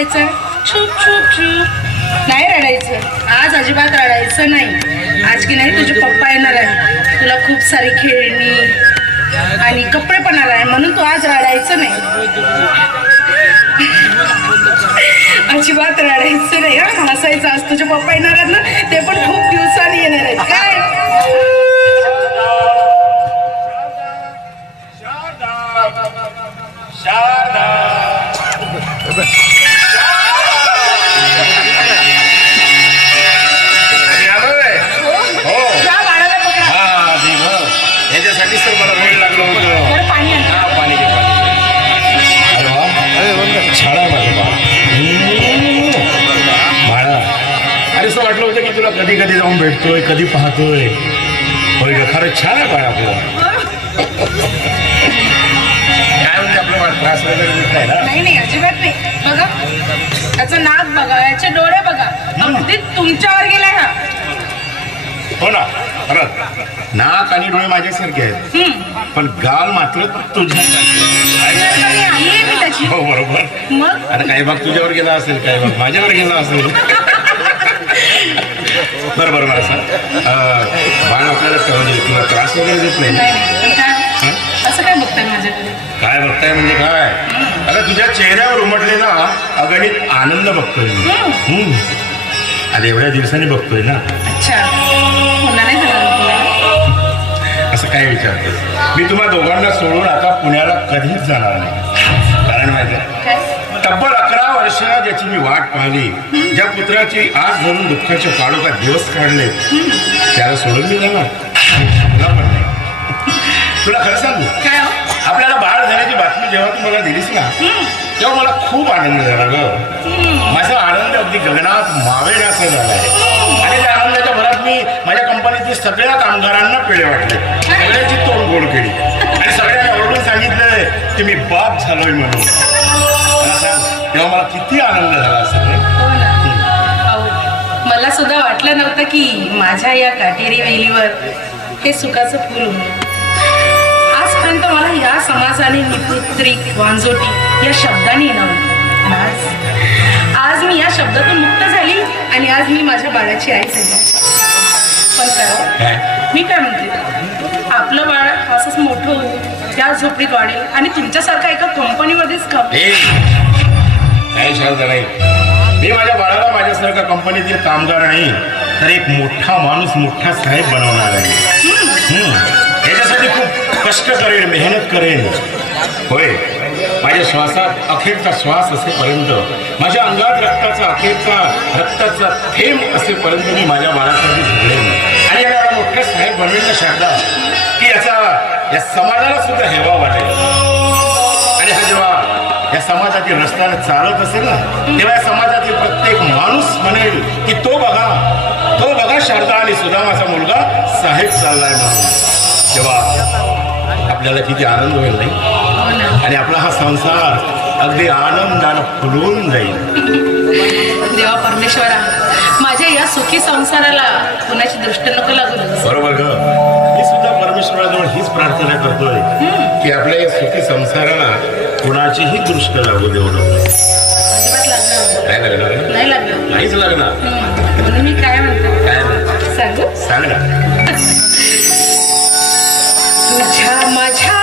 रडायचं? चूप चूप चूप. नाही रडायचं आज, अजिबात रडायचं नाही. आज की नाही तुझे पप्पा येणार आहे, तुला खूप सारी खेळणी आणि कपडे पण आला आहे, म्हणून तू आज रडायचं नाही. अजिबात रडायचं नाही. हसायचं. आज तुझे पप्पा येणार आहेत ना, ते पण खूप दिवसांनी येणार आहेत. काय याच्यासाठीच तर मला वेळ लागलो होतो. पाणी आण. हा पाणी घे, छान आहे माझं बाळा. अरे असं वाटलं होतं की तुला कधी कधी जाऊन भेटतोय, कधी पाहतोय. होय ग, खरंच छान आहे बाळ आपलं. काय म्हणजे आपलं बाळ त्रास वगैरे देत नाही ना? नाही नाही, अजिबात नाही. बघा त्याचं नाक बघा, याचे डोळे बघा, अगदी तुमच्यावर गेलाय हा. हो ना, खरंच नाक आणि डोळे माझ्यासारखे आहेत, पण गाल मात्र तुझ्या. आई आहे मी त्याची. हो बरोबर. मग आता काही भाग तुझ्यावर गेला असेल, काही भाग माझ्यावर गेला असेल. बरं बरं बरं सर, बाळ आपल्याला म्हणजे तुला त्रास वगैरे देत नाही ना? पण काय असं काय बघताय माझ्याकडे? काय बघताय म्हणजे काय? आता तुझ्या चेहऱ्यावर उमटलेला अगणित आनंद बघतोय मी. आता एवढ्या दिवसांनी बघतोय ना. अच्छा, पुन्हा नाही झालं तुला? असं काय विचारतोय? मी तुम्हा दोघांना सोडून आता पुण्याला कधीच जाणार नाही. कारण माहिती आहे, तब्बल 11 वर्ष ज्याची मी वाट पाहिली, ज्या पुत्राची आज धरून दुःखाचे काळोखात दिवस काढले, त्याला सोडून मी जाणार तुला पण नाही. तुला खरं सांगू, काय हो? आपल्याला बाळ झाल्याची बातमी जेव्हा तू मला दिलीस ना, तेव्हा मला खूप आनंद झाला ग. माझा आनंद अगदी गगनात मावेनासा झाला आहे. आणि त्या आनंदाच्या भरात मी माझ्या कंपनीतील सगळ्या कामगारांना पेढे वाटले, सगळ्याची तोंड गोड केली आणि सगळ्यांना ओरडून सांगितलंय की मी बाप झालोय म्हणून. तेव्हा मला किती आनंद झाला असेल. हो ना. अहो, मला सुद्धा वाटलं नव्हतं की माझ्या या काटेरी वेलीवर हे सुखाचं फूल होईल. आजपर्यंत मला या समाजाने निपुत्री वांजोटी या शब्दाने नव्हती. आज मी या शब्दातून मुक्त झाली आणि आज मी माझ्या बाळाची आई झाली. पण काय मी काय म्हणते, आपलं बाळ असंच मोठं होऊ, त्या झोपडीत वाढेल आणि तुमच्यासारखा एका कंपनीमध्येच नाही शांत नाही. मी माझ्या बाळाला माझ्यासारखा कंपनीतील कामगार नाही तर एक मोठा माणूस, मोठा साहेब बनवणार आहे. याच्यासाठी खूप कष्ट करेन, मेहनत करेन. होय, माझ्या श्वासात अखेरचा श्वास असेपर्यंत, माझ्या अंगात रक्ताचा थेंब असेपर्यंत मी माझ्या बाळासाठी झगडेन आणि याला मोठा साहेब बनवेन ना शारदा, की या समाजाला सुद्धा हेवा वाटेल. आणि हा जेव्हा या समाजातील रस्त्याने चालत असेल ना, तेव्हा या समाजातील प्रत्येक माणूस म्हणेल की तो बघा शारदा आणि सुदामाचा मुलगा साहेब चाललाय म्हणून. तेव्हा आपल्याला किती आनंद होईल नाही, आणि आपला हा संसार अगदी आनंदानं फुलून जाईल. देवा परमेश्वरा, माझ्या या सुखी संसाराला कुणाची दृष्ट नको लागू. बरोबर ग, मी सुद्धा परमेश्वराजवळ हीच प्रार्थना करतोय की आपल्या या सुखी संसाराला कुणाचीही दृष्ट लागू देऊ नको. अजिबात लागणार नाही. लागणार नाहीच लागणार. म्हणून मी काय म्हणते, काय म्हणते? सांगू? सांग ना. तुझ्या माझ्या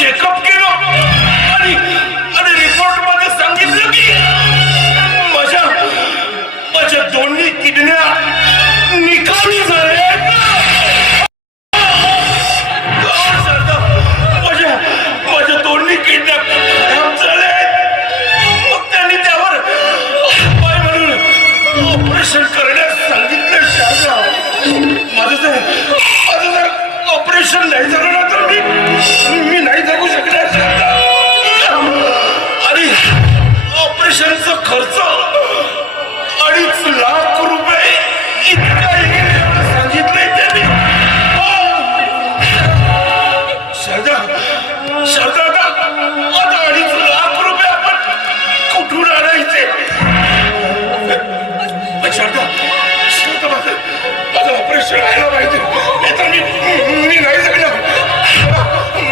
चेकअप केलं आणि रिपोर्ट मध्ये सांगितलं की माझ्या दोन्ही किडन्या निकामी झाल्या. माझ्या दोन्ही किडन्या खराब झाल्या. मग त्यांनी त्यावर उपाय म्हणून ऑपरेशन करण्यास सांगितलं. शारदा, माझं जर ऑपरेशन नाही झालं ना तर मी नाही जगू शकणार. शारदा, आणि ऑपरेशनचा खर्च 2.5 लाख रुपये इतका सांगितलंय त्यांनी. शारदा, आता 2.5 लाख रुपये आपण कुठून आणायचे? शारदा, माझं ऑपरेशन व्हायला पाहिजे, नाहीतर मी नाही जगणार.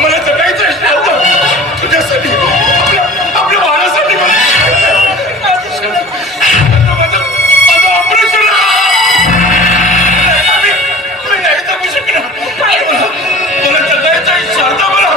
मला जगायचं शारदा, तुझ्यासाठी, आपल्या बाळासाठी. माझं ऑपरेशन मी नाही जगू शकणार. मला जगायचं शारदा. मला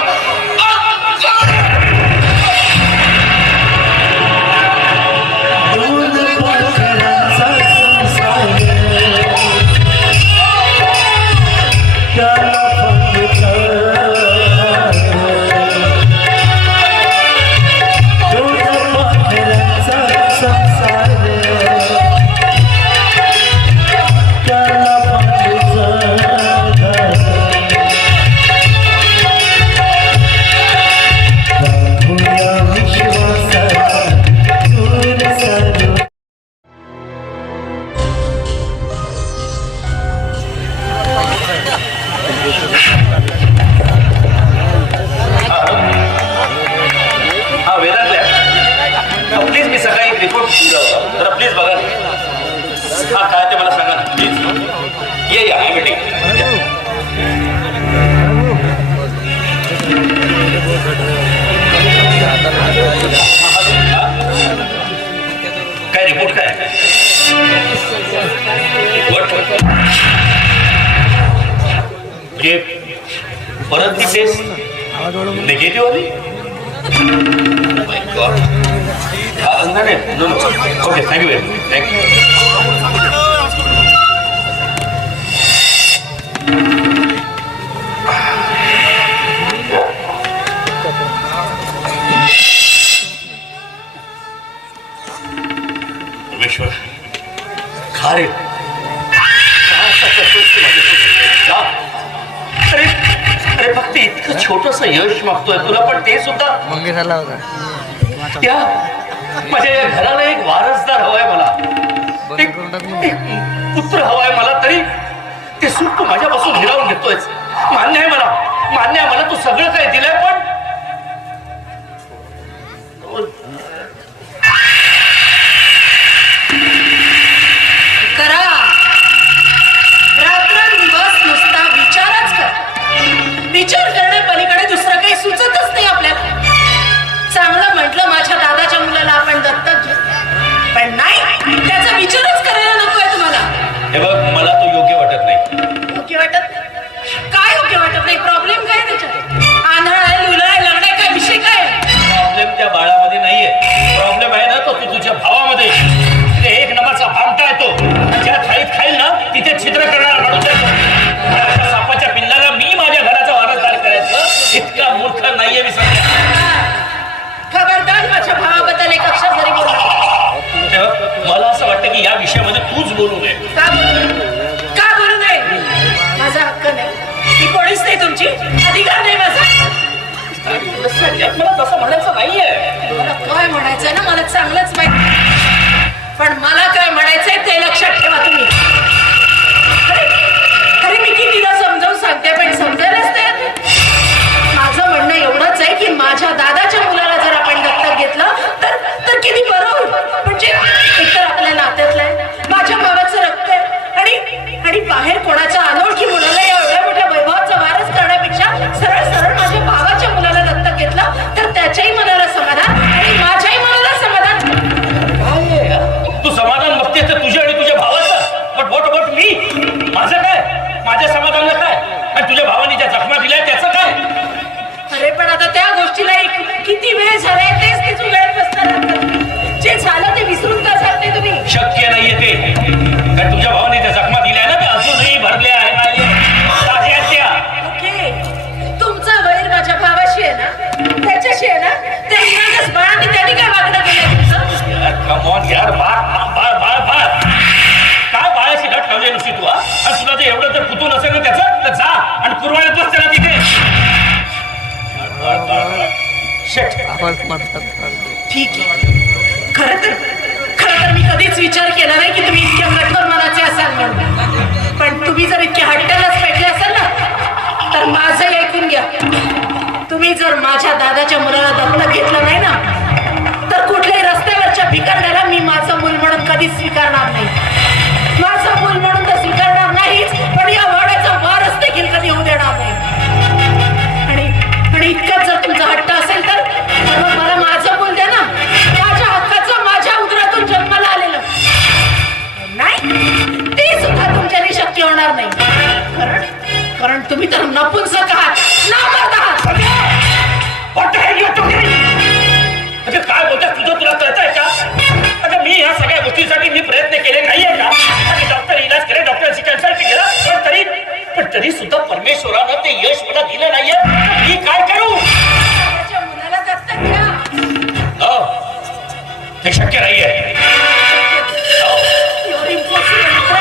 प्लीज, मी सकाळी एक रिपोर्ट जरा प्लीज बघा. हा काय ते मला सांगा ना प्लीज. या मीटिंग. काय रिपोर्ट काय परत ती टेस्ट निगेटिव्ह आली. Okay, thank you. परमेश्वर, खा रे. अरे फक्त इतकं छोटस यश मागतोय तुला, पण ते सुद्धा मंगेशाला होता. त्या माझ्या या घराला एक वारसदार हवाय मला, एक पुत्र हवाय मला, तरी ते सुख तू माझ्यापासून हिरावून घेतोय. मान्य आहे मला, तू सगळं काय दिलंय, पण करा रात्रंदिवस नुसता विचारच कर. विचार करण्यापलीकडे दुसरं काही सुचतच नाही आपल्याला. चांगलं म्हटलं माझ्या दादाच्या मुलाला आपण दत्तक घेऊ, पण नाही, त्याचा विचारच करायला नकोय तुम्हाला. हे बघ, मला तो योग्य वाटत नाही. योग्य वाटत काय? योग्य वाटत नाही? प्रॉब्लेम काय त्याच्यात? आंधळा आहे, लुला आहे, लग्न आहे, काय विषय काय? प्रॉब्लेम त्या बाळामध्ये नाहीये. प्रॉब्लेम आहे ना तो तुझ्या भावामध्ये. एक नंबरचा भामटा आहे तो. ज्या थाळीत खाईल ना तिथे छिद्र करणारा माणूस आहे तो. सापाच्या पिल्लाला मी माझ्या घराचा वारसदार करायचं इतका मूर्ख नाहीये मी सध्या. खबरदार माझ्या भावाबद्दल एक अक्षर जरी बोलला. मला असं वाटतं की या विषयामध्ये तूच बोलू नये. का बोलू नये? माझा हक्क नाही. मी कोणीच नाही तुमची, अधिकार नाही माझा. मला तसं म्हणायचं नाहीये. मला काय म्हणायचंय ना मला चांगलंच माहिती, पण मला काय म्हणायचंय ते लक्षात ठेवा तुम्ही. अरे मी कितीदा समजावून सांगते, पण समजायलाच तयार नाही. माझं म्हणणं एवढंच आहे की माझ्या दादाच्या मुलाला जर आपण दत्तक घेतलं तर किती बरं होईल. म्हणजे एकतर आपल्या नात्यातलं आहे, माझ्या भावाचं रक्त आहे, आणि बाहेर कोणाच्या अनोळखी मुलाला या एवढ्या मोठ्या वैभवाचा वारस करण्यापेक्षा सरळ सरळ माझ्या भावाच्या मुलाला दत्तक घेतलं तर त्याच्याही मनाला समाधान आणि माझ्याही मनाला समाधान. तू समाधान बघते तर तुझ्या आणि तुझ्या भावाचं, बट मी माझं काय, माझ्या समाधानाला काय? आणि तुझ्या भावाने आवाज म्हणतात. ठीक आहे. खरं तर मी कधीच विचार केला नाही की तुम्ही इतक्या कठोर मनाचे असाल म्हणून. पण तुम्ही जर इतक्या हट्टालाच पेटले असाल ना, तर माझंही ऐकून घ्या. तुम्ही जर माझ्या दादाच्या मुलाला दत्तक घेतलं नाही ना, तर कुठल्याही रस्त्यावरच्या भिकारण्याला मी माझं मूल म्हणून कधीच स्वीकारणार नाही. माझं मूल म्हणून तर स्वीकारणार नाहीच, पण या वाड्याचा वारस देखील कधी होऊ देणार नाही. आणि इतकंच जर तुमचा हट्ट असेल तर मग मला माझं मूल द्या ना, माझ्या हक्काचं, माझ्या उदरातून जन्माला आलेलं. नाही, ते सुद्धा तुमच्याने शक्य होणार नाही. कारण तुम्ही तर नपुंसक आहात, नामर्द आहात. काय बोलतात तुझं, तुला कळतंय का? आता मी ह्या सगळ्या गोष्टीसाठी मी प्रयत्न केले नाहीये का? आणि डॉक्टर इलाज केले, डॉक्टरांशी कन्सल्ट केलं, पण तरी सुद्धा परमेश्वरानं ते यश मला दिलं नाहीये. मी काय करू? माझ्या मुलाला दत्तक घ्या. हो, ते शक्य नाहीये. You're impossible, मित्र.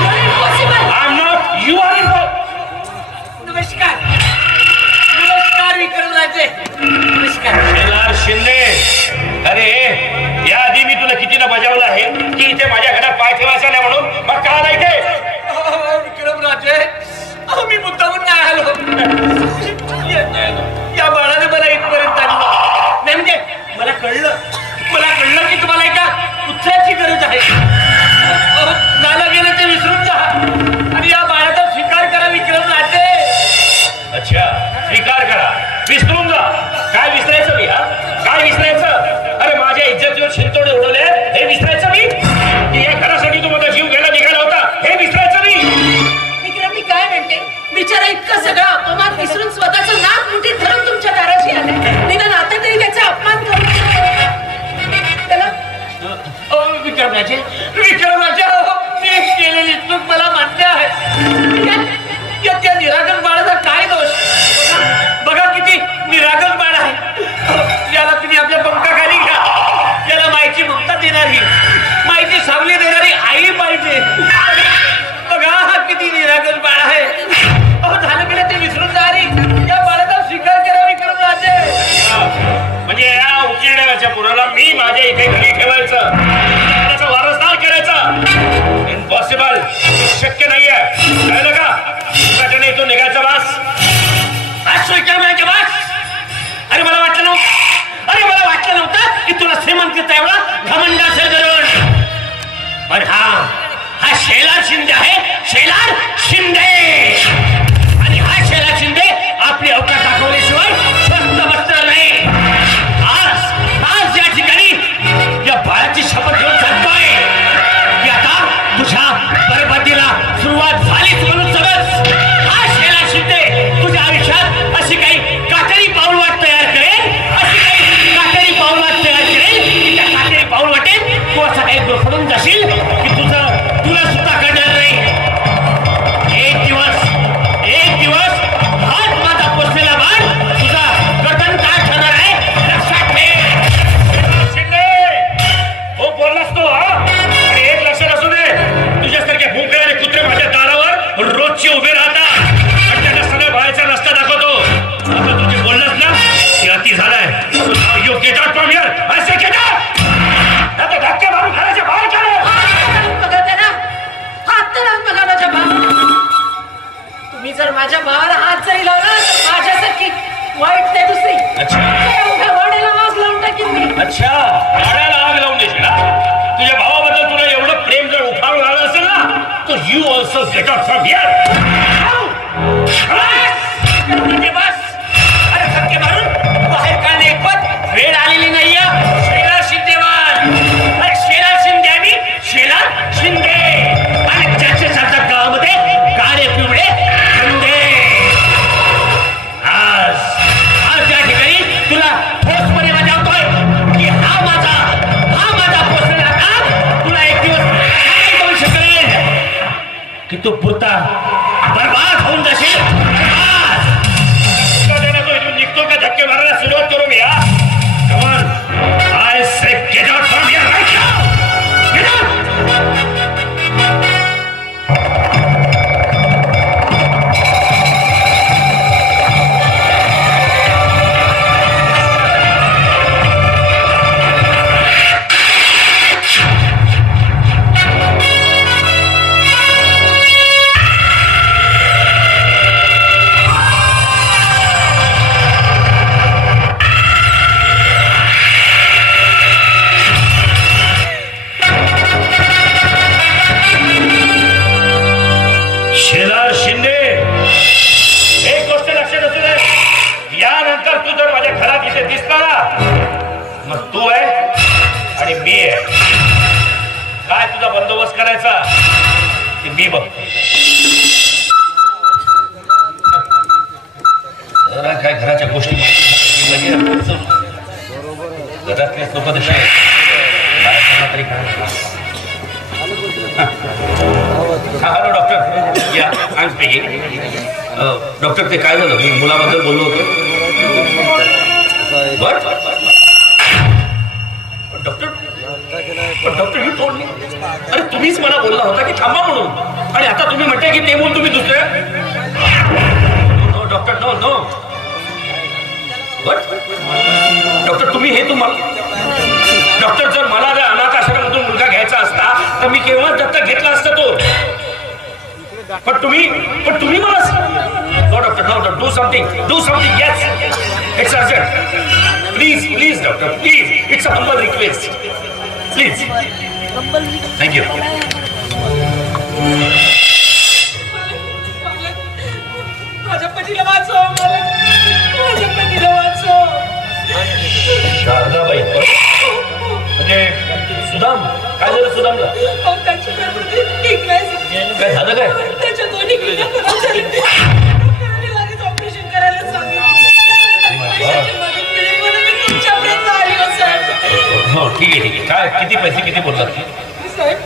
You're impossible. I'm not, you are impossible. नमस्कार विक्रमराजे. नमस्कार. शेलार शिंदे, अरे याआधी मी तुला कितीदा बजावलं आहे की इथे माझ्या घरात पाय ठेवायचा नाही म्हणून, मग का नाही ते? विक्रमराजे, मी मुद्दामून नाही आलो. या बाळाने मला इथपर्यंत आणलं. नाही म्हणजे मला कळलं की तुम्हाला एका पुत्राची गरज आहे. झालं गेलं ते विसरून जा आणि या बाळाचा स्वीकार करा विक्रमराजे. अच्छा, स्वीकार करा, विसरून जा. काय विसरायचं मी? काय विसरायचं? अरे माझ्या इज्जतीवर शिंतोडे उडवले, हे विसरायचं मी? की या घरासाठी तू माझा जीव घ्यायला निघाला होता, हे विसरायचं मी? विक्रम, मी काय म्हणते, बिचारा इतका सगळा अपमान विसरून स्वतःचं नाक मुठीत धरून तुमच्या दाराशी आले. निदान आता तरी त्याचा अपमान करू त्याला. विक्रमराजे, मी केलेली चूक मला मान्य आहे. त्या निरागस बाळाचा काय दोष? बघा किती निरागस बाळ आहे. याला तुम्ही आपल्या पंखाखाली घ्या. याला मायची ममता देणारी, मायची सावली देणारी आई पाहिजे. बघा हा किती निरागस बाळ आहे. झालं गेलं ते विसरून जा रे. या बाळाचा स्वीकार करा विक्रमराजे. म्हणजे या उकिरड्याच्या पुराला मी माझ्या इथे घरी ठेवायचं, त्याचा वारसदार करायचा? इम्पॉसिबल, शक्य नाहीये. कळलं का? त्याने तो निघायचा वास. आज विक्रमराजे वास. अरे मला वाटलं नव्हतं की तुला श्रीमंतीचा एवढा घमंड असेल करून. पण हा शेलार शिंदे आहे, शेलार शिंदे. आणि हा शेलार शिंदे आपली अवकाश दाखवल्याशिवाय स्वस्त बसणार नाही. आज या ठिकाणी या बाळाची शपथ घेऊन सांगतोय की आता तुझ्या बरबादीला सुरुवात झालीच म्हणून समज. हा शेलार शिंदे तुझ्या आयुष्यात अशी काही कातडी पाऊलवाट तयार करेल, की त्या कातडी पाऊल वाटेल तू असं काही गोफडून जाशील की तुला सुद्धा करणार नाही. एक दिवस हात माझा पोचलेला बाळ तुझा गर्दन काय ठरणार आहे लक्षात ठेव. शिंदे, हो बोललास तू, आणि एक लक्षात असू दे, तुझ्यासारखे भुंके आणि कुत्रे माझ्या दारावर रोजचे उभे राहतात आणि त्यांना सगळं बाहेरचा रस्ता दाखवतो. आता तू जे बोललास ना, ते अति झालाय. You get out from here. I say get out. आता धक्के मारून घराच्या बाहेर काढ. बघा त्यांना, हात तर लावून बघा माझ्या भावाला. तुम्ही जर माझ्या भावाला हात जरी लावला तर माझ्यासारखी वाईट नाही दुसरी. अच्छा. त्या उभ्या वाड्याला आग लावून टाकीन मी. अच्छा, गाड्याला आग लावून देशील ना? तुझ्या भावाबद्दल तुला एवढं प्रेम जर उफाळून आलं असेल ना, तर you also get out from here. बस. अरे धक्के मारून बाहेर काढणे पण वेळ आलेली नाहीये. शेलार शिंदेवाल. अरे शेलार शिंदे आहे मी, शेलार शिंदे. आणि ज्याचे चालतात गावामध्ये काळे पिवळे खंदे. आज या ठिकाणी तुला ठोसपणे बजावतोय की हा माझा पोचलेला काम तुला एक दिवस काय करू शकेल की तू पुरता बर्बाद होऊन जाशील. करायचा ते मी बघ. जरा काय घराच्या गोष्टी घरातले लोक तसे तरी काय. हॅलो डॉक्टर, या आय एम स्पीकिंग. डॉक्टर ते काय झालं, मी मुलाबद्दल बोललो होतो. बर डॉक्टर यू टोल्ड मी, अरे तुम्हीच मला बोलला होता की थांबा म्हणून, आणि आता तुम्ही म्हणताय की ते बोल तुम्ही दुसरे. No doctor, no no. Doctor तुम्ही हे तुम्हाला डॉक्टर, जर मला जर अनाथ आश्रमातून मुलगा घ्यायचा असता तर मी केव्हाच दत्तक घेतला असता तो. पण तुम्ही मला no doctor, no do something yes, it's urgent. Please doctor, please, it's a humble request, please. Thank you. माझ्या पतीला वाचव, माझ्या पतीला वाचव. शारदाबाई म्हणजे सुदाम, काय झालं सुदामला? त्याची गर्भवती ठीक नाही. काय झालं काय? त्याच्या दोन्ही किडन्या खराब झाल्या. डॉक्टरांनी लगेच ऑपरेशन करायला सांगितलं. पैशाची मदत मिळेल म्हणून मी तुमच्यापर्यंत आली हो साहेब. हो ठीक आहे. काय किती पैसे किती बोललात? साहेब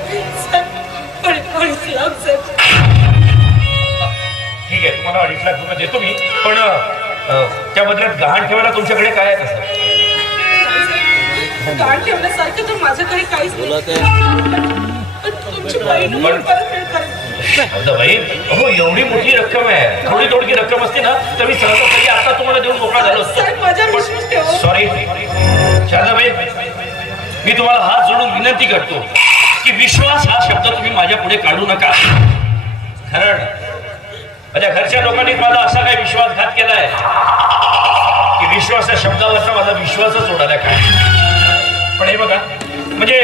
2.5 लाख साहेब. ठीक आहे, तुम्हाला 2.5 लाख रुपये देतो मी, पण त्या बदल्यात गहाण ठेवायला तुमच्याकडे काय आहे तसं? गाण ठेवण्यासारखं तर माझ्याकडे काहीच नाही. पण तुमची बहीण परतफेड करेल. भाई हो, एवढी मोठी रक्कम आहे, थोडी थोडी रक्कम असते ना तर मी सहजासहजी आता तुम्हाला देऊन मोकळा झालो असतो. साहेब माझ्यावर विश्वास ठेवा. सॉरी शारदाबाई, मी तुम्हाला हात जोडून विनंती करतो की विश्वास हा शब्द तुम्ही माझ्या पुढे काढू नका. कारण माझ्या घरच्या लोकांनी माझा असा काही विश्वासघात केलाय की विश्वास या शब्दावरचा माझा विश्वासच उडाला काय. पण हे बघा, म्हणजे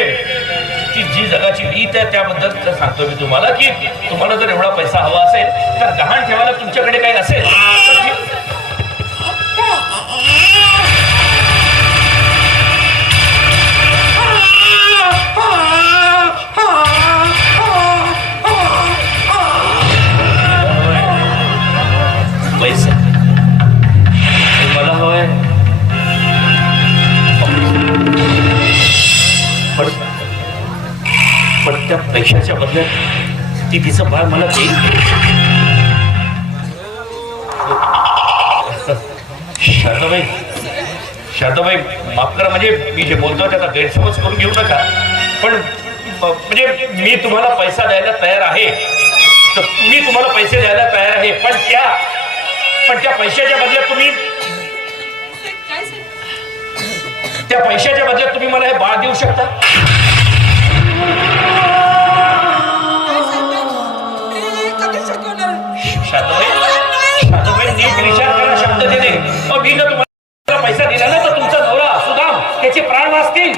ती जी जगाची रीत आहे त्याबद्दल सांगतो मी तुम्हाला की तुम्हाला जर एवढा पैसा हवा असेल तर गहाण ठेवायला तुमच्याकडे काही असेल तर पैसा मला हवाय. पण त्या पैशाच्या बदल्यात ती तिचं बाळ मला देईल. शारदाबाई माफ करा, म्हणजे मी जे बोलतो त्याचा गैरसमज करून घेऊ नका. पण म्हणजे मी तुम्हाला पैसा द्यायला तयार आहे, तर मी तुम्हाला पैसे द्यायला तयार आहे, पण त्या पैशाच्या बदल्यात तुम्ही मला हे बाळ देऊ शकता. शारदाबाई नीट विचार करा, शब्द देणे. मी जर तुम्हाला पैसा दिला ना तर तुमचा नवरा सुदाम त्याचे प्राण वाचतील,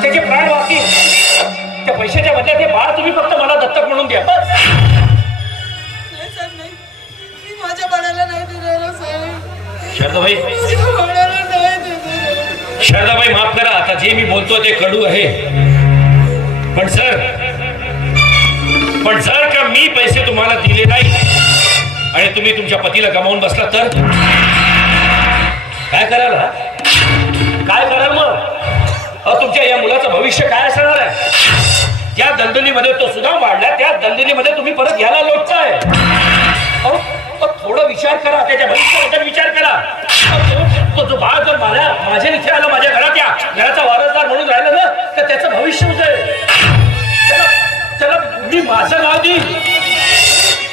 त्याचे प्राण वाचतील. त्या पैशाच्या बदल्यात हे बाळ तुम्ही फक्त मला दत्तक म्हणून द्या बस. नाही साहेब, नाही, मी माझ्या बाळाला नाही दिलेलं साहेब. शारदाबाई, माझ्या बाळाला नाही दिलेलं. शारदाबाई माफ करा, आता जे मी बोलतो ते कडू आहे. पण जर का मी पैसे तुम्हाला दिले नाही आणि तुम्ही तुमच्या पतीला गमावून बसला तर काय कराल? मग तुमच्या या मुलाचं भविष्य काय असणार आहे? ज्या दलदलीमध्ये तो सुद्धा वाढला त्या दलदलीमध्ये तुम्ही परत घ्यायला लोटताय. थोडं विचार करा, त्याच्या भविष्याबद्दल विचार करा. तो जो बाळ जर माझ्या इथे आला, माझ्या घराचा वारसदार म्हणून राहिला ना तर त्याचं भविष्य उजळेल. त्याला मी माझं नाव देईन.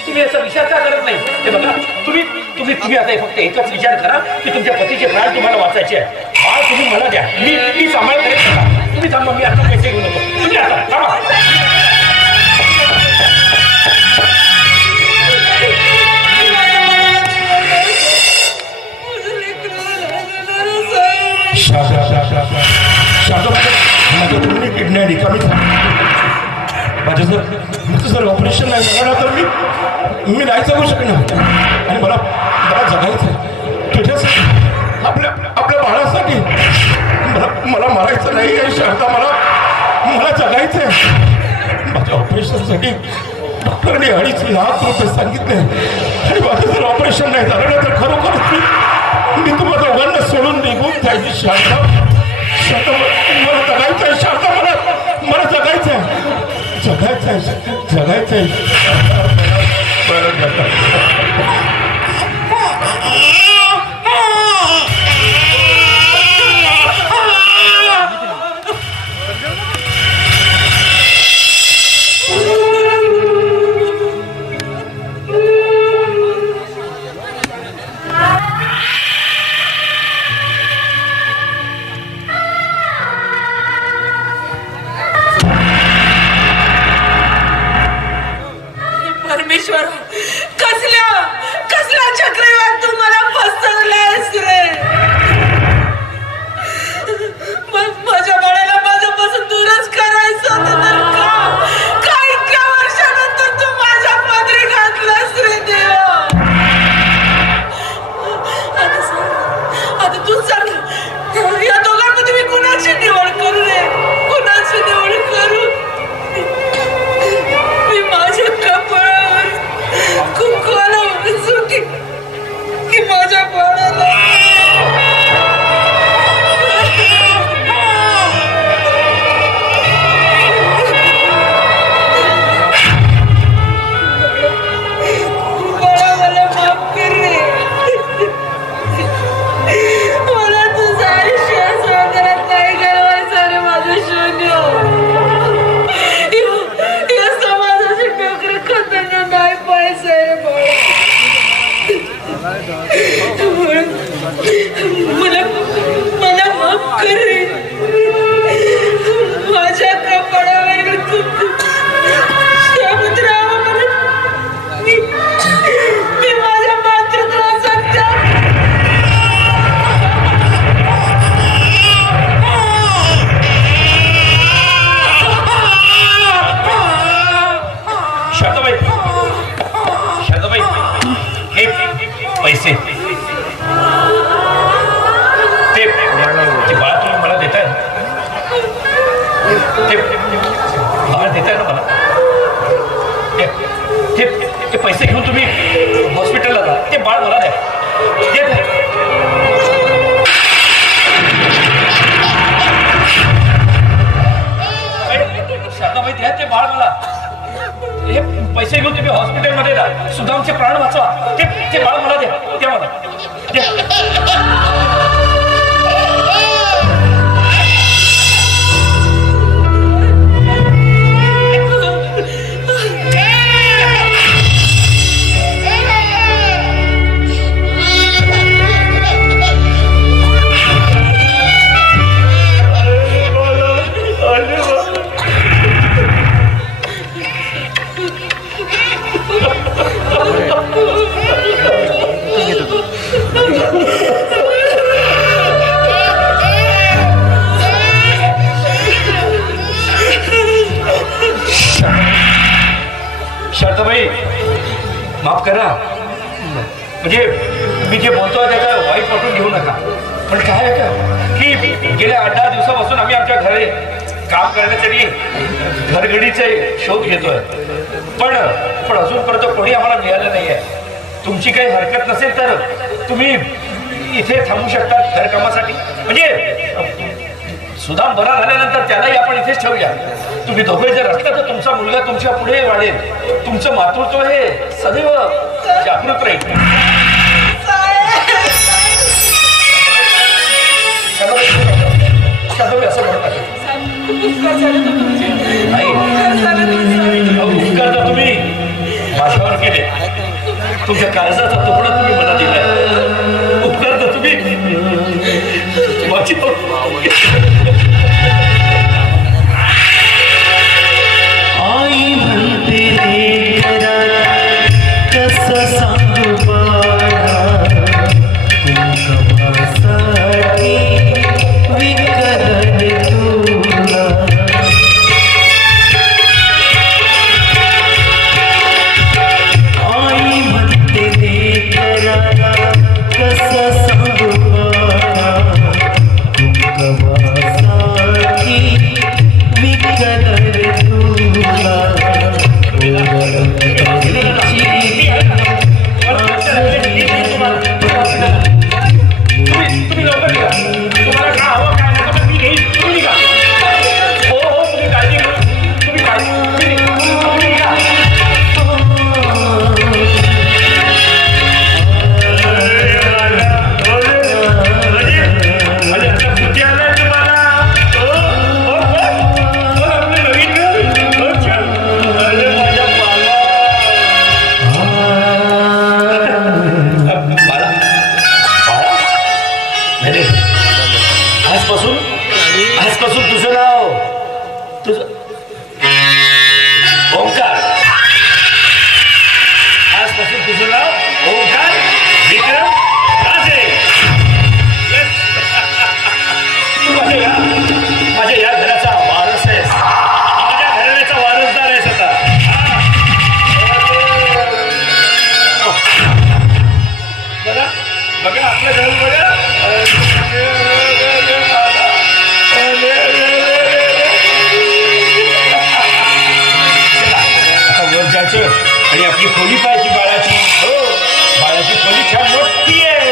तुम्ही याचा विचार का करत नाही? हे बघा, तुम्ही आता फक्त एकच विचार करा की तुमच्या पतीचे प्राण तुम्हाला वाचायचे आहे. बाळ तुम्ही मला द्या, मी सांभाळ करेन. तुम्ही थांबा, मी आता पैसे घेऊन येतो. तुम्ही आता थांबा. माझ्या किडन्या रिकामी माझं जर ऑपरेशन नाही झालं तर मी नाही जगू शकणार. आणि मला जगायचं तुझ्यासाठी, आपल्या बाळासाठी. मला मारायचं नाही आहे शारदा. मला जगायचंय. माझ्या ऑपरेशनसाठी डॉक्टरने 2.5 लाख रुपये सांगितले आणि माझं जर ऑपरेशन नाही झालं ना तर खरोखर मी तुम्हाला दोघांना सोडून निघून जायची. शांता शांता मला जगायचंय. शांता मला जगायचंय. परमेश्वर, कसला चक्रवात तू मला फसवलायस रे. माझ्या बाळाला माझ्यापासून दूरच करायचं होतं तर का इतक्या वर्षानंतर तू माझ्या पदरी घातलास रे देवा. आता तू सांग, या दोघांमध्ये मी कुणाची निवड करू रे? कुणाची निवड करू? मी माझ्या कपाळावर कुंकवाला उचलू की माझ्या बाळाला? बाळा, मला माफ कर रे. मला तुझं आयुष्य समुद्रात नाही घालवायचं रे. माझं शून्य या समाजाची डोकरी खतरना नाही पाहिजे रे बाळा. मला माफ कर रे. माझ्या कपाळावर समुद्रावर मी माझ्या मातृत्वाचा शांताबाई, हे पैसे ते बाळ तुम्ही मला देताय, ते बाळ देताय ना मला. ते पैसे घेऊन तुम्ही हॉस्पिटलला जा. ते बाळ मला द्या. शांताबाई द्या ते बाळ मला. हे पैसे घेऊन तुम्ही हॉस्पिटलमध्ये जा. सुदामचे प्राण वाचवा. ते बाळ मला द्या. द्या मला द्या. शांताबाई, माफ करा. म्हणजे मी जे बोलतोय त्याचा वाईट वाटून घेऊ नका. पण काय आहे का की गेल्या 8-10 दिवसापासून आम्ही आमच्या घरी काम करण्यासाठी घरगडीचे शोध घेतोय. पण अजूनपर्यंत कोणी आम्हाला मिळालं नाही आहे. तुमची काही हरकत नसेल तर तुम्ही इथे थांबू शकता घरकामासाठी. म्हणजे सुदाम बरा झाल्यानंतर त्यालाही आपण इथेच ठेवूया. तुम्ही दोघे जर असला तर तुमचा मुलगा तुमच्या पुढे वाढेल. तुमचं मातृत्व हे सदैव जागृत राहील. असं म्हणतात नाही. उपकार तर तुम्ही माझ्यावर केले. तुमच्या काळजाचा तुकडा तुम्ही मला दिलाय. उपकार तर तुम्ही माझी आई म्हणते कसं सांगू बाळा कुंकवासाठी विकरले तुला. आई म्हणते अरे आजपासून तुझं नाव ओंकार. आजपासून तुझं नाव ओंकार विक्रम राजे. Yes. तू माझ्या या घराचा वारस आहेस, माझ्या घराण्याचा वारसदार आहेस आता. बघा बघा आपलं घर बघा. आणि आपली खोली पाहायची बाळाची. हो बाळाची खोली छान मोठी आहे.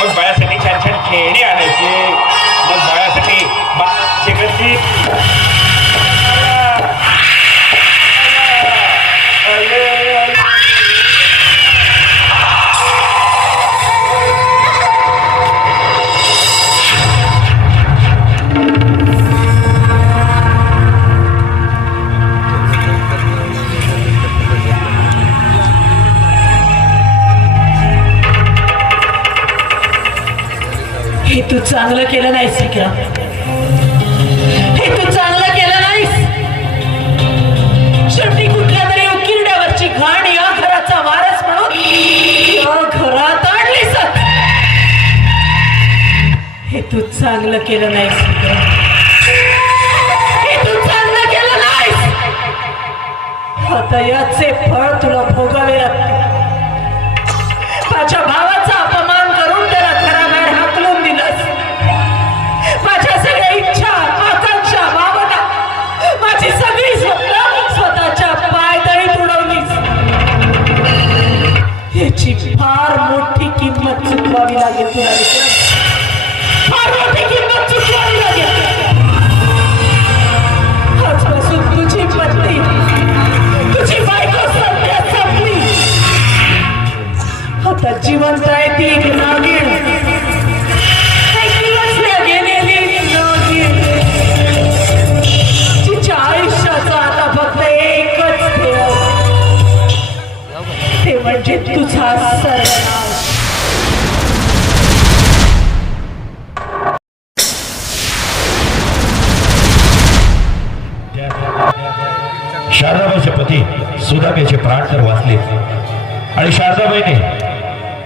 मग बाळासाठी छान छान खेळणी आणायचे. मग बाळासाठी शेकडची हे तू चांगलं केलं नाहीस विक्रम. हे तू चांगलं केलं नाहीस. शेवटी कुठल्या तरी उकिरड्यावरची घाण या घराचा वारस म्हणून या घरात आणलीस. हे तू चांगलं केलं नाहीस विक्रम. हे तू चांगलं केलं नाहीस. आता याचे फळ तुला भोगावे लागते. माझ्या भावाचा अपमान करून त्याला घराबाहेर हाकलून दिलंस. माझ्या सगळ्या इच्छा आकांक्षा भावना माझी सगळी स्वप्न स्वतःच्या पायदळीत उडवलीस. याची फार मोठी किंमत चुकवावी लागेल तुला विक्रम. फार मोठी किंमत चुकवावी लागेल. आजपासून तुझी पत्नी तुझी बायको सध्या संपली. आता जिवंत आहे ती एक नागिण. गेलेली नागिण. तिच्या आयुष्याचा आता फक्त एकच ध्येय, ते म्हणजे तुझा सर्वनाश. शारदाबाईचे पती सुदामेचे प्राण तर वाचले आणि शारदाबाईने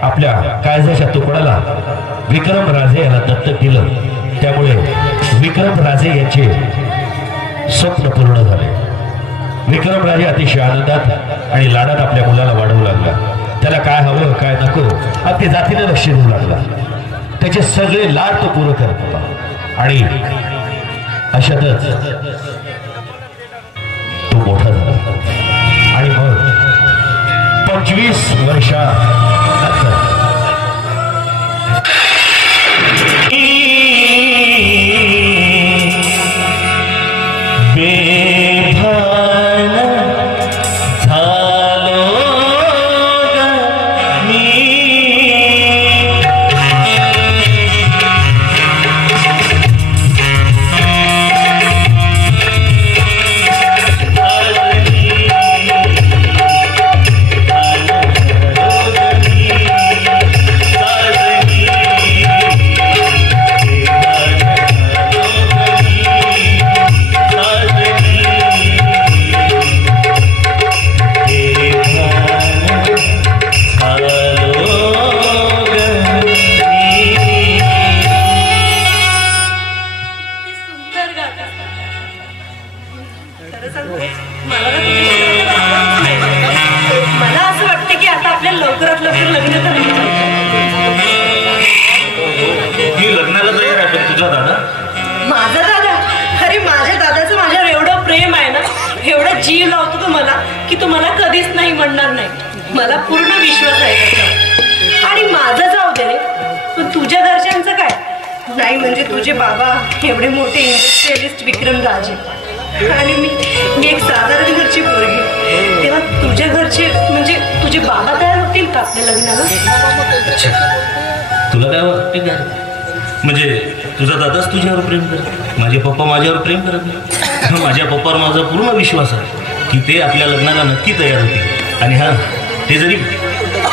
आपल्या काळजाच्या तुकड्याला विक्रम राजे याला दत्तक दिलं. त्यामुळे विक्रम राजे यांचे स्वप्न पूर्ण झाले. विक्रम राजे अतिशय आनंदात आणि लाडात आपल्या मुलाला वाढवू लागला. त्याला काय हवं काय नको अगदी जातीने लक्ष देऊ लागला. त्याचे सगळे लाड तो पूर्ण करत होता आणि अशातच तो मोठा झाला. आणि मग 25 वर्षानंतर बेभान झालो ग मी. मला असं वाटतं की आता आपल्याला लवकरात लवकर लग्न करायचं. मी लग्नाला तयार आहे. पण तुझा दादा माझा दादा? अरे माझ्या दादाचं माझ्यावर एवढं प्रेम आहे ना, एवढं जीव लावतो तो मला की तो मला कधीच नाही म्हणणार नाही. मला पूर्ण विश्वास आहे त्याच्यावर. आणि माझं जाऊ दे रे, पण तुझ्या घरच्यांचं काय? नाही म्हणजे तुझे बाबा एवढे मोठे इंडस्ट्रियलिस्ट विक्रम राजे आणि मी एक साधारण घरची पोरगी. तेव्हा तुझ्या घरचे म्हणजे तुझे बाबा तयार होतील का आपल्या लग्नाला? तुला काय वाटते का? म्हणजे तुझा दादाच तुझ्यावर प्रेम करत, माझे पप्पा माझ्यावर प्रेम करत नाही. माझ्या पप्पावर माझा पूर्ण विश्वास आहे की ते आपल्या लग्नाला नक्की तयार होतील. आणि हा ते जरी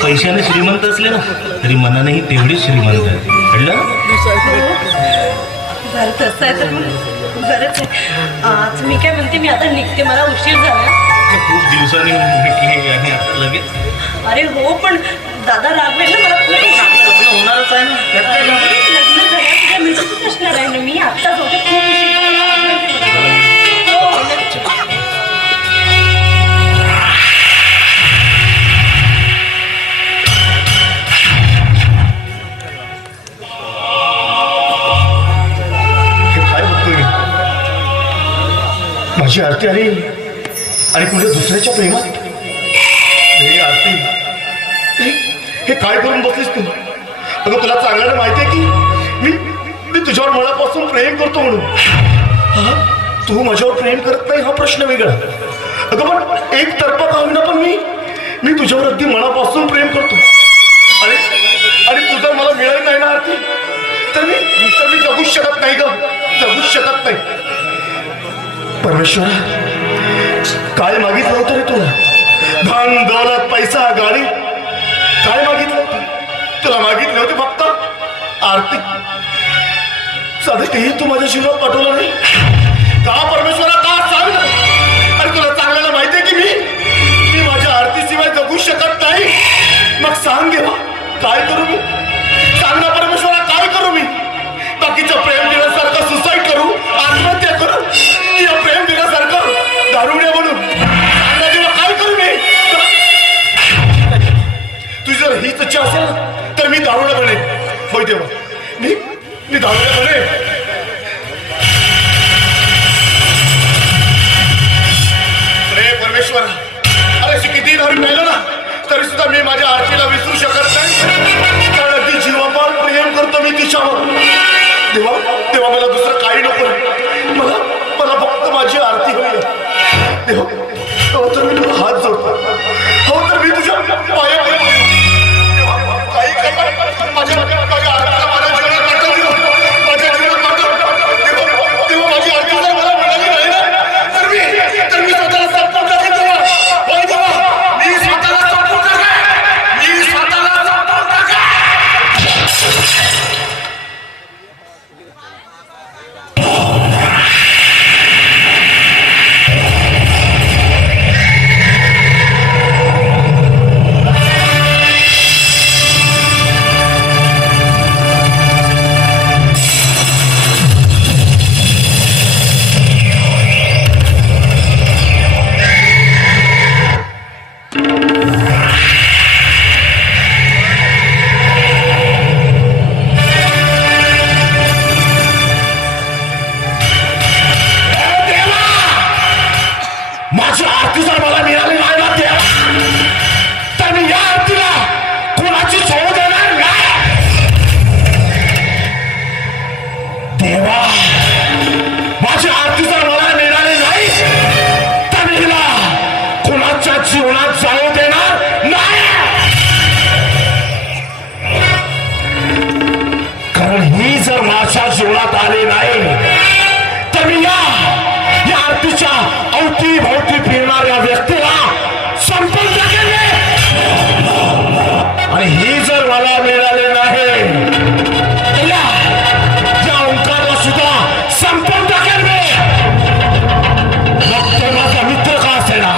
पैशाने श्रीमंत असले ना तरी मनानेही तेवढीच श्रीमंत आहे. कळलं? बरं तसं आहे तर मग बरंच आहे. आज मी काय म्हणते, मी आता निघते, मला उशीर झाला. खूप दिवसांनी भेटली आणि आता लगेच अरे हो, पण दादा रागवेल ना मला. खूप होणारच आहे ना. त्यात काय झालं? लग्न झाल्यावर मिळतच असणार आहे ना. मी आत्ताच होते, खूप उशीर झाला. हे काय बघतोय मी? माझी आरती आली आणि कुठे दुसऱ्याच्या प्रेमात. हे आरती, हे काय करून बसलीस तू? अगं तुला चांगल्याने माहिती आहे की मी तुझ्यावर मनापासून प्रेम करतो म्हणून. हा, तू माझ्यावर प्रेम करत नाही हा प्रश्न वेगळा. अगं पण एक तर्फा का होईना पण मी तुझ्यावर अगदी मनापासून प्रेम करतो. आणि तू जर मला मिळाली नाही ना आरती, तर मी जगूच शकत नाही ग, जगूच शकत नाही. परमेश्वरा, काय मागितलं होतं रे तुला? धन दौलत पैसा गाडी काय मागितलं होतं? तुला मागितले होते फक्त आरती. साधं तेही तू माझ्या जीवनात पाठवलं नाही का परमेश्वरा? का सांग. आणि तुला चांगल्याला माहितीये की मी माझ्या आरतीशिवाय जगू शकत नाही. मग सांग घेवा, काय करू मी? सांग ना परमेश्वरा, काय करू मी? बाकीचं प्रेम देण्यासारखं सुसाईड करू, आत्महत्या करू, या प्रेम देण्यासारखं दारुड्या म्हणून सांगा जेव्हा, काय करू मी? तुझी जर हीच इच्छा असेल ना तर मी दारुडा बनेन. होय तेव्हा मी दारुडा बनेन. अरे परमेश्वर, अरे किती दारू प्यायलं ना तरी सुद्धा मी माझ्या आरतीला विसरू शकत नाही. कारण अगदी जीवापार प्रेम करतो मी तिच्यावर. तेव्हा मला दुसरं काही नको. मला फक्त माझी आरती होईल. तेव्हा तर मी तुला हात जोडतो. हो तर मी तुझ्या पाया काही माझ्या आरतीला माझ्या जीवनात वाटत दिलं. माझ्या जीवनात वाटत तेव्हा माझी आरती जर मला मिळाली नाही ना तर मी स्वतःला संपूर्ण टाकेन. तेव्हा मी स्वतःला संपूर्ण टाकेन. मी स्वतःला संपूर्ण टाकेन. माझी आरती जर मला मिळाली नाही ना देवा, तर मी या आरतीला कोणाची सोय देणार नाही. देवा, माझी आरती जर मला मिळाली नाही तर मी हिला कोणाच्या जीवनात जाऊ देणार नाही. कारण ही जर माझ्या जीवनात आली नाही तर मी या आरतीच्या अवती भोवती फिरणाऱ्या व्यक्तीला संपर्क केले. आणि ही जर मला मिळाली नाही तर या ओंकारला सुद्धा संपर्क केले. मग ते माझा मित्र का असेना.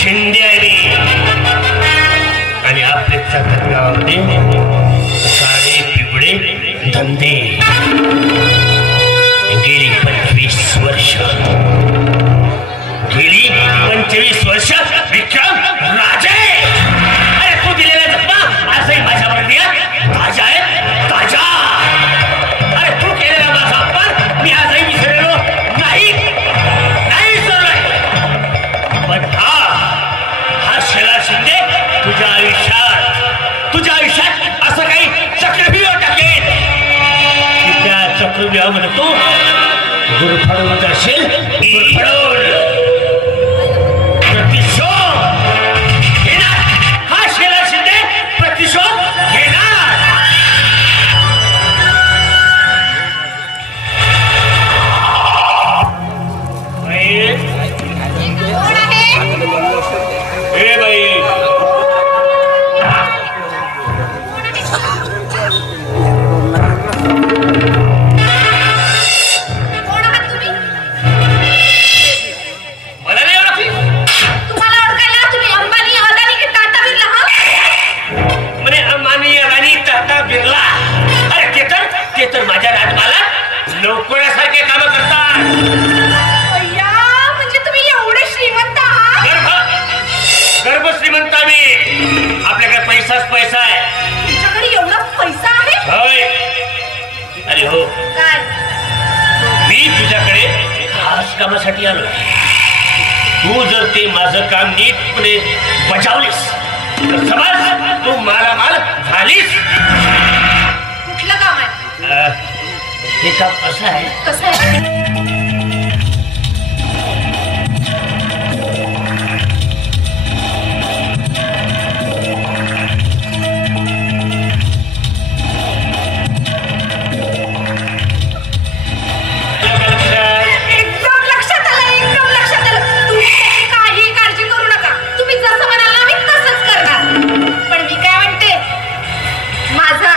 शिंदे आणि आपले चाकण गावामध्ये काळे पिवळे धंदे गेली 25 वर्ष विक्रम राजे. अरे तू दिलेला जन्म आजही माझ्यावरती ताजा आहे ताजा. अरे तू केलेला माझा अपमान मी आजही विसरलेलो नाही विसरलोय. पण हा शेला शिंदे तुझ्या आयुष्यात असं काही चक्रव्यूह टाकेल की त्या चक्रव्यूहामध्ये तू गुरफडून जाशील. प्रतिशोध घेणार. हा शेला शिंदे प्रतिशोध घेणार. ए बाई तर माझ्या राजमाला नोकऱ्यासारखे काम करतात. म्हणजे तुम्ही एवढे श्रीमंत आहात? गर्भ श्रीमंत आम्ही. आपल्याकडे पैसाच पैसा आहे. तुमच्याकडे एवढा पैसा आहे? होय. अरे हो, काय? मी तुझ्याकडे खास कामासाठी आलो. तू जर ते माझं काम नीटपणे बजावलीस तर समज तू मालामाल झालीस. कुठलं काम आहे? हे काम असं आहे. कसं आहे? एकदम लक्षात आलं. तुम्ही काही काळजी करू नका. तुम्ही जसं म्हणाल ना मी तसंच करणार. पण मी काय म्हणते, माझा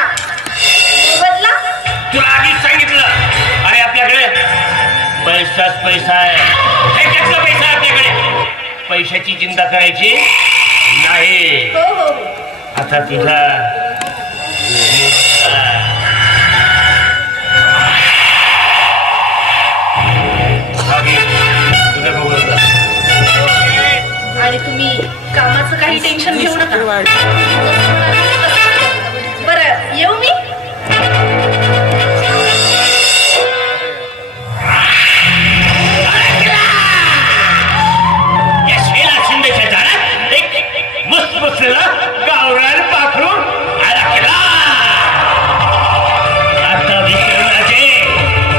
बदला. तुला आधीच सांगितलं. अरे आपल्याकडे पैसाच पैसा आहे. हे कसला पैसा आहे आपल्याकडे. पैशाची चिंता करायची नाही. हो हो आता तुझा आणि तुम्ही कामाचं काही टेन्शन घेऊ नका. बरं येऊ मी. या शेला शिंदेच्या दारात एक मस्त बसलेला गावरान पाखरू अडकला. आता विक्रमराजे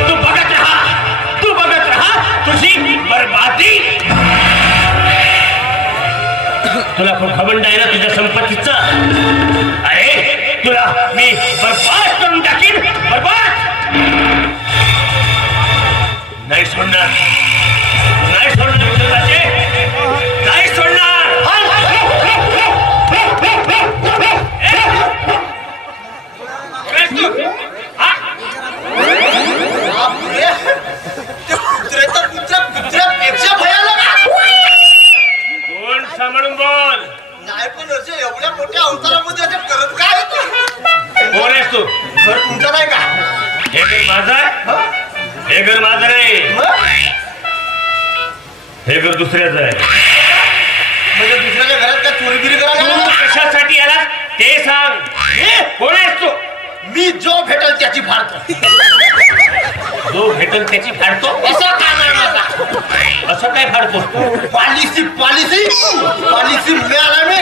तू बघत राहा तुझी बरबादी. तुला खूप घमंड आहे ना तुझ्या संपत्तीचा. अरे तुला मी बरबाद करून टाकीन. बरबाद नाही सोडणार विक्रमराजे. नाही सोडणार. कोण सांभाळून बोल. नाही पण एवढ्या मोठ्या अवतारामध्ये करत काय कोण आहेस तू. घर तुमचं नाही का? हे घर माझं आहे. हे घर माझं नाही. हे घर दुसऱ्याचं आहे. म्हणजे दुसऱ्याच्या घरात काय चोरीगिरी तू करायला? कशासाठी आला ते सांग. कोण आहेस तू. मी जो भेटल त्याची फाडतो. जो भेटल त्याची फाडतो. असं काम आहे माझा. असं काय फाडतोस तू. पॉलिसी मिळाला मी.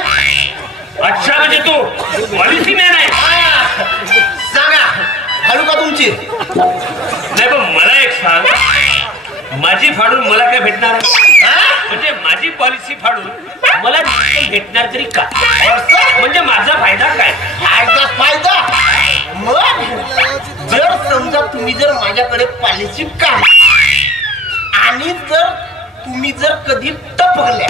अच्छा म्हणजे तू पॉलिसी मॅन आहे. सांगा हळू का तुमची? नाही पण मला एक सांग. माझी फाडून मला काय भेटणार. म्हणजे माझी पॉलिसी फाडून मला भेटणार तरी का. म्हणजे माझा फायदा काय. फायदा मग जर समजा तुम्ही जर माझ्याकडे पॉलिसी का आणि जर तुम्ही जर कधी टपकल्या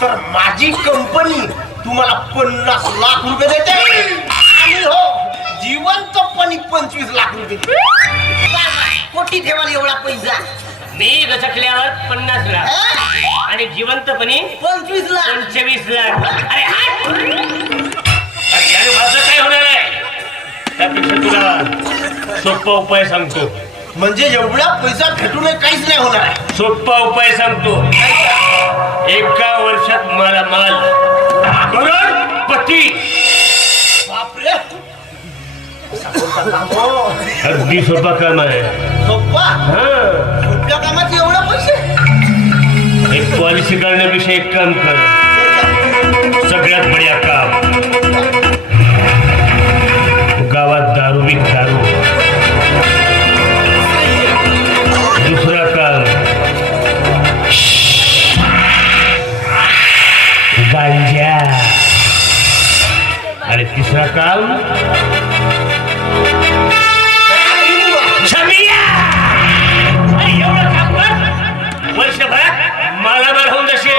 तर माझी कंपनी तुम्हाला 50 लाख रुपये देते आणि हो जिवंत होते कोटी ठेवाल एवढा पैसा मी गचकल्यावर 50 लाख आणि जिवंतपणी 25 लाख 25 लाख. अरे हाट! अरे याने माझं काय होणार आहे? त्यापेक्षा तुला सोपा उपाय सांगतो. म्हणजे एवढा पैसा भेटून काहीच नाही होणार आहे. सोपा उपाय सांगतो. एका वर्षात मला माल करोडपती. बापरे अगदी सोपा काम आहे. सोप्पा हा. सोप्या कामाचे एवढा पैसे एक पॉलिसी करण्याविषयी एक काम कर. सगळ्यात बढिया काम. गावात दारू विक दारू. दुसरा काम गांजा. आणि तिसरा काम छबिया. अरे एवढं काम कर. वर्षभरात मालामाल होऊन जसे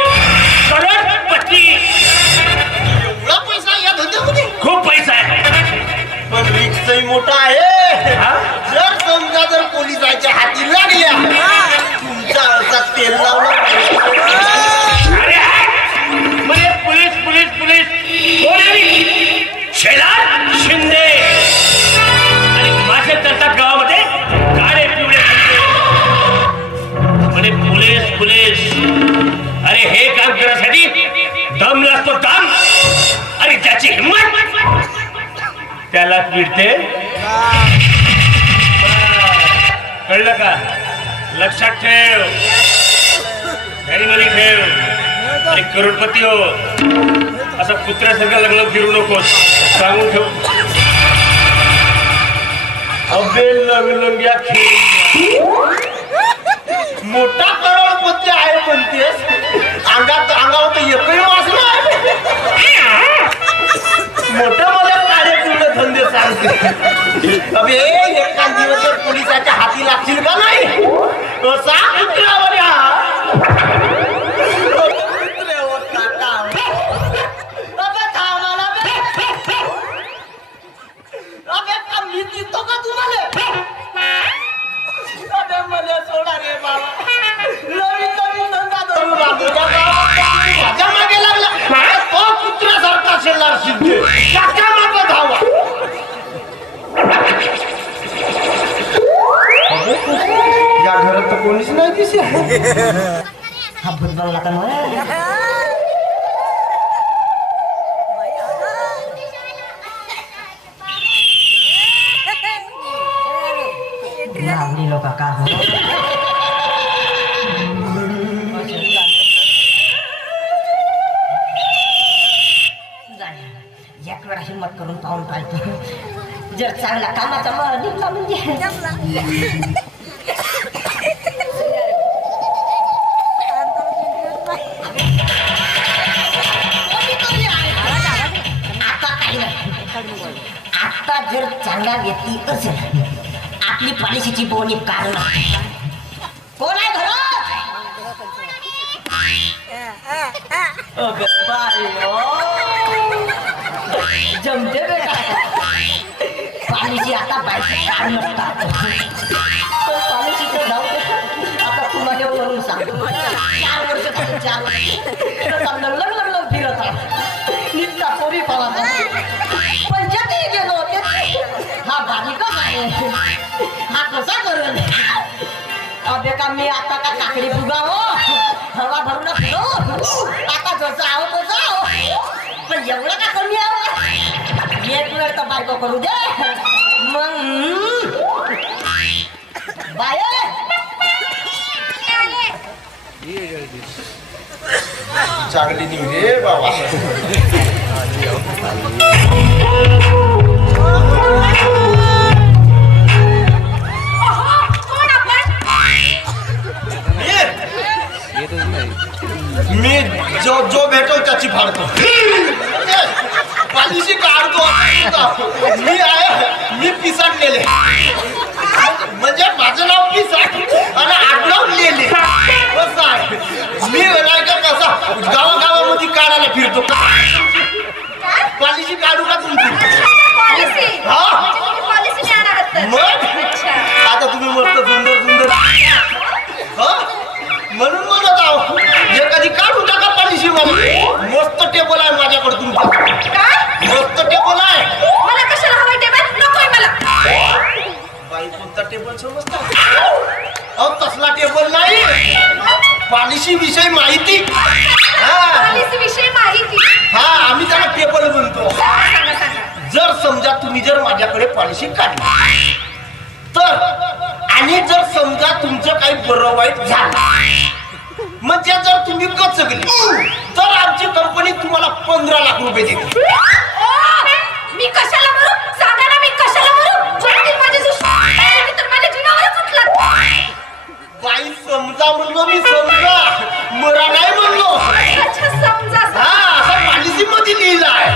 करोडपती. एवढा पैसा या धंद्यामध्ये खूप पैसा आहे. पण रिक्सही मोठा आहे. हा? जर समजा जर पोलिसाच्या हाती लागल्या तुमच्या अर्जात तेल लावलं अरे म्हणजे पोलीस पोलीस पोलीस कोणी शेलार शिंदे आणि माझे करतात गावामध्ये काळे पिवळे म्हणजे पोलीस पोलीस. अरे हे काम करण्यासाठी दम लागतो दम. आणि त्याची हिंमत त्यालाच मिळते. कळलं का? लक्षात ठेव. घरीमध्ये ठेव. आणि करोडपती हो. असं कुत्र्यासारखं लग्न फिरू नकोस. सांगून ठेव. अबे लंगलंग्या खेळ. मोठा करोडपती आहे म्हणतेस. अंगावर तर एकही वास नाही. मोठं मला काळे पिवळे धंदे सांगते. अबे एका दिवस जर पोलिसाच्या हाती लागशील का नाही कसा कुत्र्यावर या कुत्र्यावर काटा. अबे थांबाला अबे कमी दिसतो का तुम्हाला? अबे मला सोडा रे बाबा. नवीन नवीन धंदा धरून बाजूला माझ्या मागे लागला. तो कुत्र्यासारखा शेलार सिद्धे त्याच्या मागे धावा. या घरात तर कोणीच नाही दिसे. हा भूत बंगला का आवडी लोक का एक वेळा हिंमत करून पाहून पाहतो. जर चांगला कामाचा मग निघला म्हणजे आता जर चांगला व्यक्ती असेल आपली पॉलिसीची बोनी कारण कोण आहे घरात? जमते बेटा. पॉलिसी आता बायचं काढ नसतात. पण पॉलिसीचं नाव आता तुम्हाला म्हणून सांगतो. 4 वर्ष तरी 4 वर्ष लग्न फिरत निघता पोरी पाला पंचायती गेलो होते. हा बालिका आहे. हा कसा करेल? अबे का मी आता का काकडी फुगावो हवा भरून फिरो. आता जसं आहो तसं आहो. पण एवढं का कमी आहो? एक वेळ तर बायको करू दे मग बाय. चांगली निघ रे बाबा. मी जो भेटो त्याची फाडतो. पॉलिसी काढतो. मी आहे मी पिसाटलेले म्हणजे माझं नाव पिसाट आणि आडनाव लेले कसं आहे. मी नाही का कसा गावागावामध्ये काढायला फिरतो. पॉलिसी काढू का तुमची? पॉलिसी हा पॉलिसी मग टेबल समजता अहो तसला टेबल नाही पॉलिसी विषयी माहिती हा पॉलिसी विषयी माहिती. हा आम्ही त्याला टेबल म्हणतो. सांगा सांगा. जर समजा तुम्ही जर माझ्याकडे पॉलिसी काढली तर आणि जर समजा तुमचं काही बरं वाईट झालं म्हणजे जर तुम्ही गचकले तर आमची कंपनी तुम्हाला 15 लाख रुपये देते. ओ, मी कशाला मरू? सांगा ना मी कशाला मरू? जगतील माझे दुश्मन तर माझ्या जीवावरच उठलात. बाई समजा म्हणलो मी समजा मरा नाही म्हणलो. अच्छा समजा हा असं पॉलिसी मध्ये लिहिलं आहे.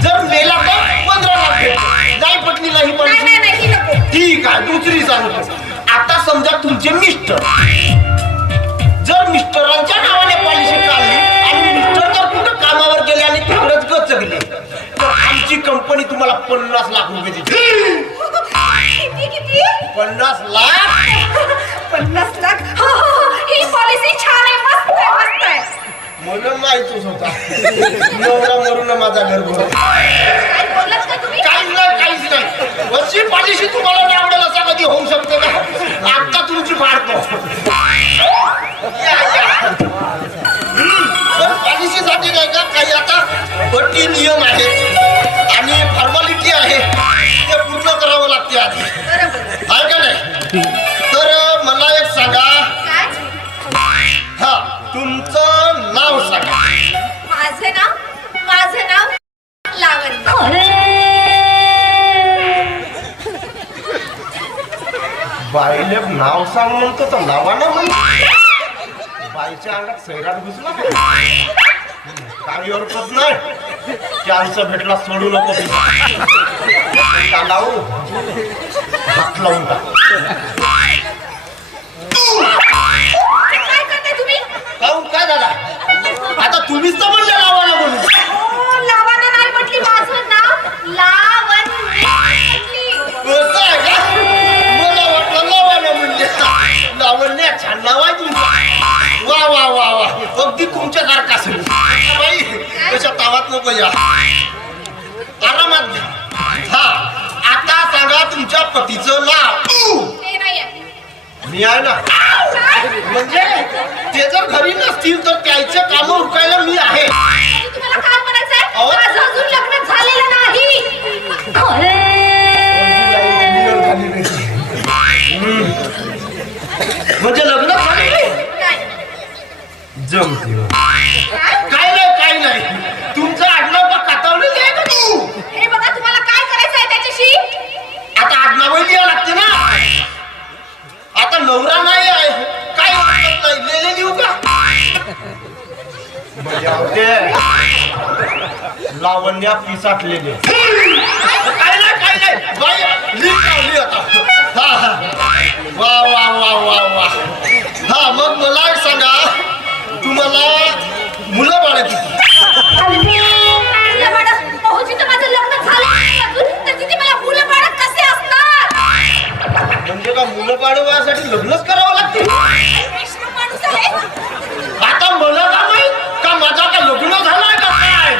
जर मेला तर 15 लाख भेटते. नाही पटली नाही नाही पॉलिसी नाही नाही ही नको. ठीक आहे दुसरी सांगतो. आता समजा तुमचे मिस्टर जर मिस्टरांच्या नावाने पॉलिसी काढली आणि मिस्टर जर कुठं कामावर गेले आणि तिकडच गचकले तर आमची कंपनी तुम्हाला 50 लाख रुपये देते. किती किती? 50 लाख 50 लाख. हो, हो, हो. ही पॉलिसी छान आहे. मस्त आहे मस्त आहे. म्हणून माहितच होता नवरा मरून माझा घर भरला. काय बोललात का तुम्ही? काहीच नाही अशी पॉलिसी तुम्हाला नाही आवडेल असं कधी होऊ शकते का? आता तुमची फाडतो. पण पॉलिसीसाठी नाही का काही आता अटी नियम आहेत आणि फॉर्मॅलिटी आहे ते पूर्ण करावं लागते आधी बरोबर. आहे का नाही? तर मला एक सांगा काय? हा तुमचं नाव सांगा. माझं नाव लावण्य. बाईले नाव सांग म्हणतो तर नावानं म्हण. बाईच्या अंगात सैराट घुसला काही हरकत नाही. चान्स भेटला सोडू नको. का लावू हात लावून टाक. काय करताय तुम्ही? काहून काय झाला आता तुम्हीच तर म्हणले लावानं म्हणून. ओ, लावण्य नाही म्हटली. माझं नाव लावण्य म्हटली. असं आहे का? मला वाटलं लावानं म्हणले. लावण्य छान नाव आहे तुमचं. वा वा वा वा अगदी तुमच्यासारखा असेल. बाई त्याच्या तावात नको या आरामात घ्या. हा आता सांगा तुमच्या पतीचं नाव. ते नाही आहे. मी आहे ना म्हणजे ते जर घरी नसतील तर त्याचे काम उरकायला मी आहे. म्हणजे तुम्हाला काय म्हणायचंय? अहो. माझं अजून लग्न झालेलं नाही. म्हणजे लग्न झाले नाही. जमते काय? काय नाही तुमचं आडनाव का कातावलेलं आहे का तू? हे बघा तुम्हाला काय करायचंय त्याच्याशी? आता आडनावही लिहावं लागते ना. आता नवरा नाही आहे काय हरकत नाही लेले लिहू का? म्हणजे होते लावण्या पिसाटलेले. काय नाही बाई लिह आता. हा हा वा वा वा वा वा. हा मग मला एक सांगा तुम्हाला मुलं बाळ किती? मुलं बाळं, भाऊजी तर माझं लग्न झालं नाही अजून, तर तिथे मला मुलं बाळं कसे असणार? म्हणजे का मुलं बाळ वयासाठी लग्नच करावं लागते? वैष्णव माणूस आहे. आता मला का माहित का माझा का लग्न झालाय का काय?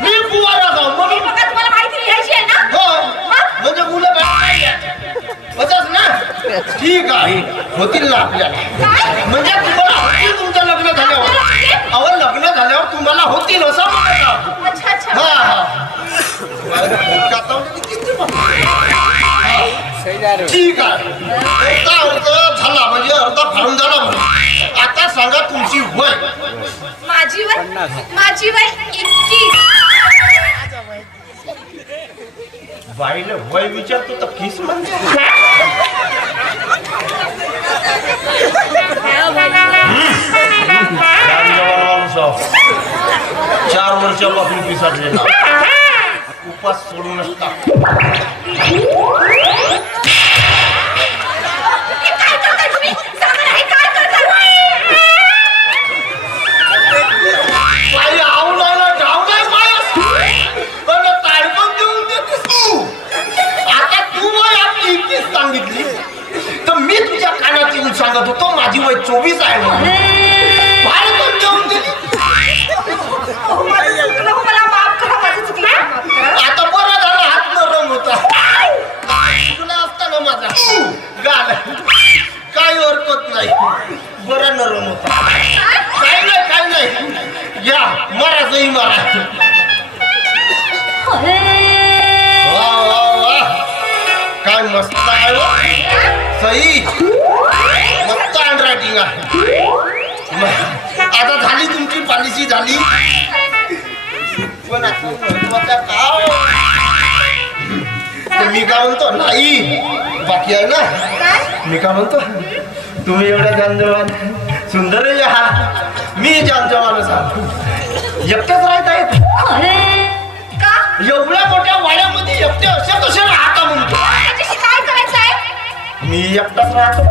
मी कुवारा जाऊ हे म्हणून. बघा तुम्हाला माहिती लिहायची आहे ना? हो म्हणजे मुलं बाळ नाही आहेत. असंच ना ठीक आहे होतील ना आपल्याला. काय? म्हणजे तुम्हाला होतील तुमचं लग्न झाल्यावर. अहो लग्न झाल्यावर तुम्हाला होतील असं म्हणत. अच्छा अच्छा. हा हा ठीक आहे अर्धा अर्ध झाला म्हणजे अर्धा फाडून झाला म्हणून. आता सांगा तुमची वय. माझी वय 21. बाईला वय विचारतो तर किस म्हणजे चार वर्षापासून पिसाटलेला उपास सोडू नसता. हे काय करताय तुम्ही? सांगा ना, हे काय करताय? बाई आऊ नाही ना जाऊ नाही पाय पण ताडकन देऊन देतेस तू. आता तू वय आपली 21 सांगितली तर मी तुझ्या कानात येऊन सांगत होतो माझी वय 24 आहे म्हणून. ताडकन देऊन दिली. हो, माझं चुकलं. हो, मला माफ करा. माझं चुकलं. माफ करा. आता बरं झालं हात नरम होता तुला असता ना माझा मस्त आहे हो. सई मस्त हँडरायटिंग आहे. आता झाली तुमची पॉलिसी झाली. पण आता महत्वाचं काय ते मी काय म्हणतो नाही बाकी आहे ना. मी काय म्हणतो तुम्ही एवढ्या जानजवान सुंदर आहात. मी जानजवानच आहात. एकटेच राहत आहेत. का एवढ्या मोठ्या वाड्यामध्ये एकटे असे कसे राहता म्हणतो. त्याच्याशी काय करायचं आहे? मी एकटाच राहतो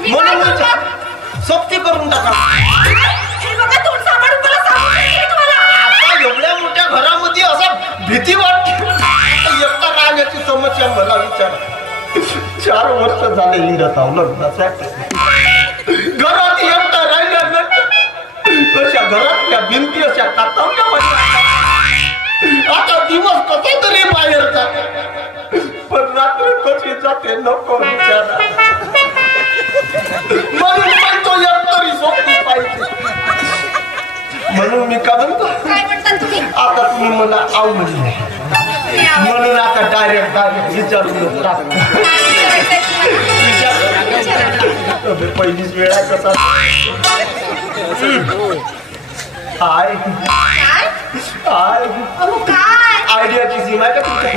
मी काय म्हणून करू? सोबती करून टाका. हे बघा तोंड सांभाळून मला सांगू शकते तुम्हाला. आता एवढ्या मोठ्या घरामध्ये असं भीती वाटते. आता एकटा राहण्याची समस्या मला विचार. 4 वर्ष झाले इंडत लग्नासाठी. घरात एकटा राहिल्यानंतर कशा घरातल्या भिंती अशा टाकवल्या पाहिजे. आता दिवस कसा तरी बाहेर जाते पण रात्र कशी जाते नको विचारा. म्हणून म्हणतो एकतरी सोबती पाहिजे. म्हणून मी का म्हणतो काय म्हणता तुम्ही? आता तुम्ही मला आव म्हणले मी आवडते. म्हणून आता डायरेक्ट विचारून पहिलीच वेळा कसा हाय काय? हाय अहो काय? आयडियाची सीमा आहे का तुमच्या?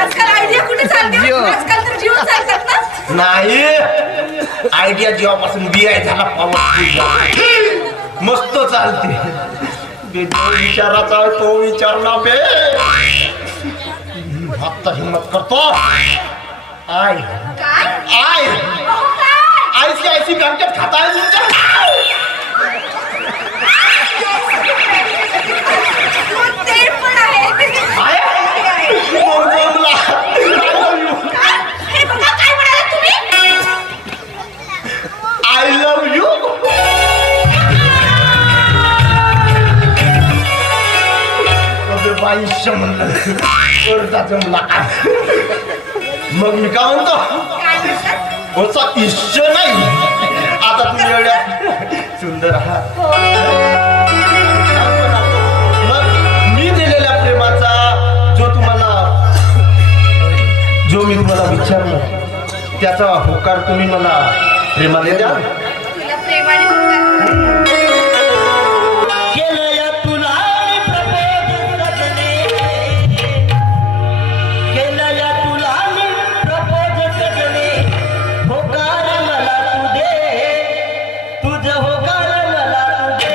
आजकाल आयडिया कुठे चालते? आजकाल तर जीवन चालतात ना. नाही आयडिया जेव्हापासून BI झाला पॉवर मस्त चालते. जो विचाराचा आहे तो विचारला बे. आता हिम्मत करतो. आय काय? आय अहो काय? ICICI बँकेत खाता आहे तुमच्या? मग ते पण आहे. बोलला. काय? हे बघा काय म्हणाले तुम्ही? I love you. अबे बाईशे म्हणलं वरचा जमला. मग मी काय म्हणतो काय म्हणतात? वरचा इश्य नाही. आता तुम्ही एवढ्या सुंदर आहात. मग मी दिलेल्या प्रेमाचा जो मी तुम्हाला विचारलं त्याचा होकार तुम्ही मला प्रेमाने द्या. तुला प्रेमाने होतं. केलं या तुला प्रपोज सजने, केलं या तुला प्रपोज सजने, होकार मला तू दे, तुझं होकार मला तू दे.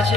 काय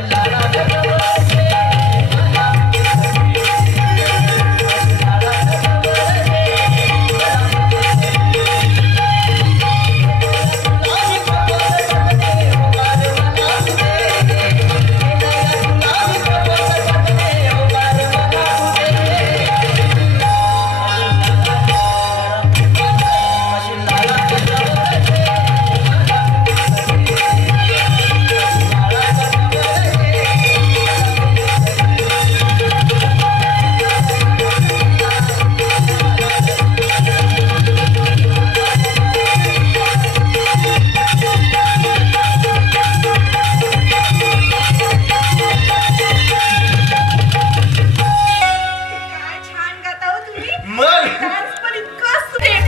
छान गाता हो तुम्ही. मग डान्स पण इतका सुरेख.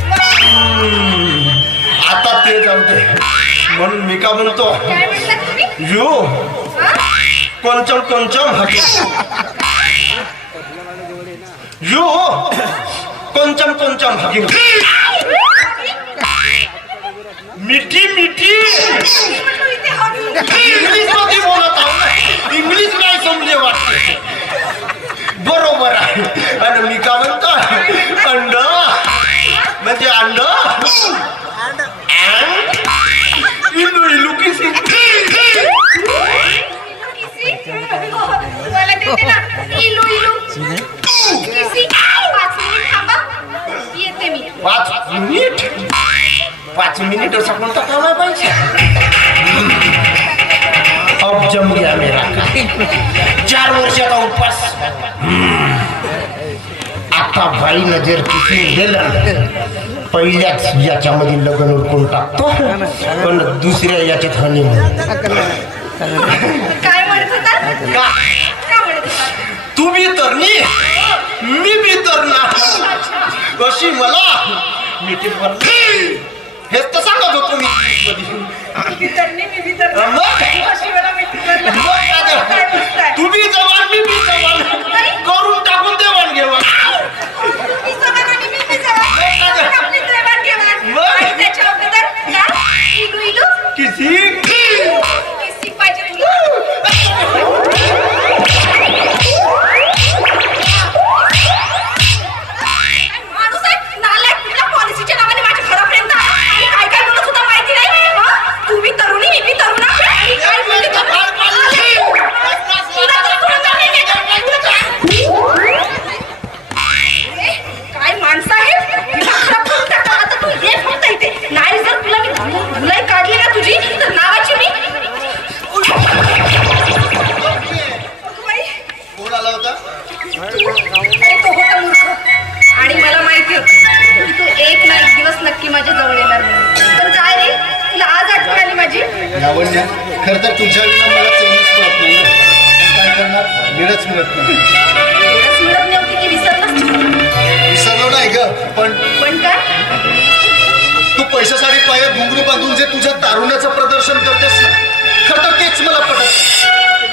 आता ते जमते म्हणून मी का म्हणतो काय म्हटलं तुम्ही? यो हा? कोणचम कोणचम हकी यो कोणचम कोणचम हकी मिठी मिठी म्हटलं इथे हॉटेल. इंग्लिश मध्ये बोलत आहो ना. इंग्लिश नाही समजे वाटते बरोबर आहे. आणि मी का म्हणतो अंड म्हणजे अंड इलू इलू किसी मला देते ना इलू इलू किसी. 5 मिनिट थांबा, येते मी. 5 मिनिट असा कोणता काम आहे पाहिजे. अब जम गया मेरा 4 वर्षाचा उपवास. आता बाई नजर किती गेलं पहिल्याच याच्यामध्ये लग्न उरकून टाकतो पण दुसऱ्या याच्यात हनीमून. काय म्हणत होता? काय म्हणत होता? तू बी तरणी मी बी तरना अशी मला मीटिंग हेच तर सांगत होतो मी. मी तरणे, मी तरणे. मग? अशी मला meeting वर मग काय काय बसताय? तू बी जवान मी बी जवान करून टाकून देवाण घेवाण. तुम्ही जवान आणि मी जवान. आपली देवाण-घेवाण. मग? आणि त्याच्या अगोदर काय? इलू इलू किसी किसी पाहिजे तुला. माणूस आहे नालायक. तुझ्या पॉलिसीच्या नावाने माझ्या घरापर्यंत आला. आणि काय काय बोलत होता माहिती नाही. हं? तू बी तरुणी, मी बी तरुणा. आणि काय बोलली तुला? तुला तर तुला तर नाही ए, काय माणसं आहे. तुला खराब करून टाकलं. आता तू ये फक्त इथे. नाही जर तुला मी धुलाई काढली ना तुझी तर नावाची मी बाई, कोण आला होता. अरे तो होता मूर्ख. आणि मला माहिती होतं की तू एक ना एक दिवस नक्की माझ्या जवळ येणार म्हणून. पण काय रे, तुला आज आठवण आली माझी. लावण्या खर तर तुझ्या विना मला चैनच पडत नाही. काय करणार वेळच मिळत नाही. वेळच मिळत नव्हती की विसरलास? विसरलो नाही ग पण काय? तू पैशासाठी पायात घुंगरू बांधून जे तुझ्या तारुण्याचं प्रदर्शन करतेस ना खरं तर तेच मला पडत नाही.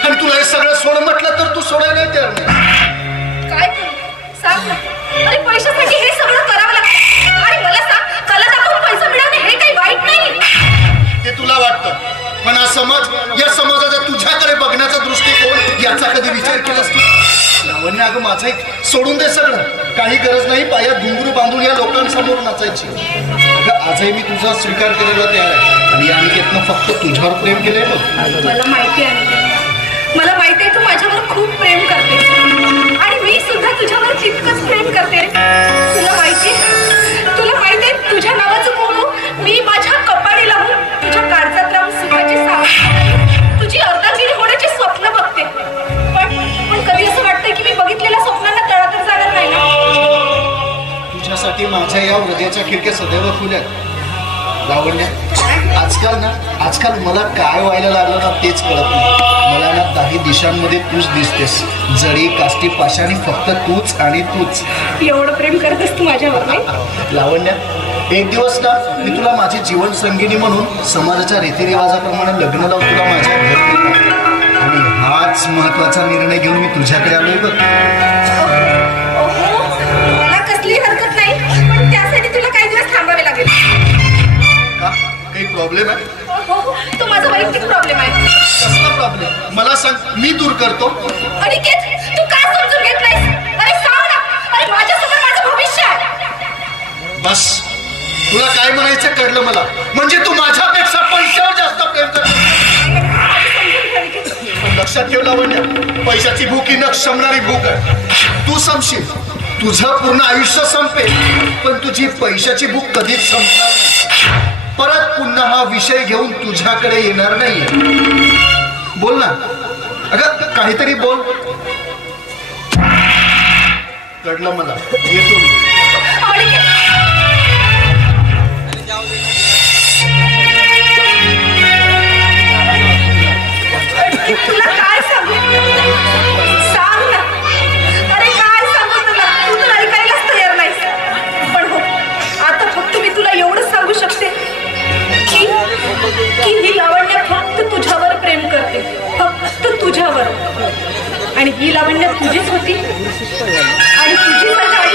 आणि तुला हे सगळं सोड म्हटलं तर तू सोडायला नाही तयार नाही. काय करू सांग ना. अरे पैशासाठी हे सगळं करावं लागतं. आणि मला सांग, कला दाखवून पैसा मिळवणे हे काही वाईट नाही. ते तुला वाटतं पण हा समाज या समाजाचा तुझ्याकडे बघण्याचा दृष्टिकोन याचा कधी विचार केलास तू. लावण्य अगं माझं एक सोडून दे सगळं. काही गरज नाही पायात घुंगरू बांधून या लोकांसमोर नाचायची. अगं आजही मी तुझा स्वीकार करायला तयार आहे. आणि या अनिकेतनं फक्त तुझ्यावर प्रेम केलंय बघ. मला माहिती आहे, मला माहिती आहे तू माझ्यावर खूप प्रेम करते. आणि मी सुद्धा तुझ्यावर तितकंच प्रेम करते. तुला माहिती आहे तुझ्या नावाचं कुंकू मी माझ्या कपाळी लावून तुझ्या काळजात राहून सुखाची सावली तुझी अर्धांगिरी होण्याचे स्वप्न बघते. पण कधी असं वाटतंय की मी बघितलेल्या स्वप्नांना तळा तर जाणार नाही ना. तुझ्यासाठी माझ्या या हृदयाच्या खिडक्या सदैव खुल्या आहेत. लावण्य आजकाल मला काय व्हायला लागलं ना तेच कळत नाही. मला ना काही दिशांमध्ये तूच दिसतेस. जडी काष्टी पाशाने फक्त तूच आणि तूच. एवढं प्रेम करतेस तू माझ्यावर नाही. लावण्य एक दिवस ना मी तुला माझी जीवन संगिनी म्हणून समाजाच्या रीतिरिवाजाप्रमाणे लग्न लावून तुला माझ्या घरी नेतो. आणि हाच महत्वाचा निर्णय घेऊन मी तुझ्याकडे आलोय बघ. मला कसली हरकत नाही, पण त्यासाठी तुला काही दिवस थांबावे लागेल. का काही प्रॉब्लेम आहे. हो, तो माझा वैयक्तिक प्रॉब्लेम आहे. कसला प्रॉब्लेम मला सांग. सांग मी दूर करतो. अनिकेत, तू का समजून घेत नाहीस? अरे सांग ना. अरे माझ्यासमोर माझं भविष्य आहे. बस तुला काय म्हणायचं कळलं मला. म्हणजे तू माझ्यापेक्षा पैशावर जास्त प्रेम करतो. पण लक्षात ठेव लावण्या, पैशाची भूक ही न क्षमणारी भूक आहे. तू संपशील, तुझं पूर्ण आयुष्य संपेल, पण तुझी पैशाची भूक कधीच संपणार नाही. परत पुन्हा हा विषय घेऊन तुझ्याकडे येणार नाहीये. बोल ना अगं, काहीतरी बोल. कळलं मला, येतो मी. अनिकेत, तुला काय सांगू? सांग ना. अरे काय सांगू तुला? तू तर ऐकायलाच तयार नाहीस. पण हो, आता फक्त मी तुला एवढंच सांगू शकते की ही लावण्य फक्त तुझ्यावर प्रेम करते, फक्त तुझ्यावर. आणि ही लावण्य तुझीच होती आणि तुझीच आहे आणि तुझीच आहे.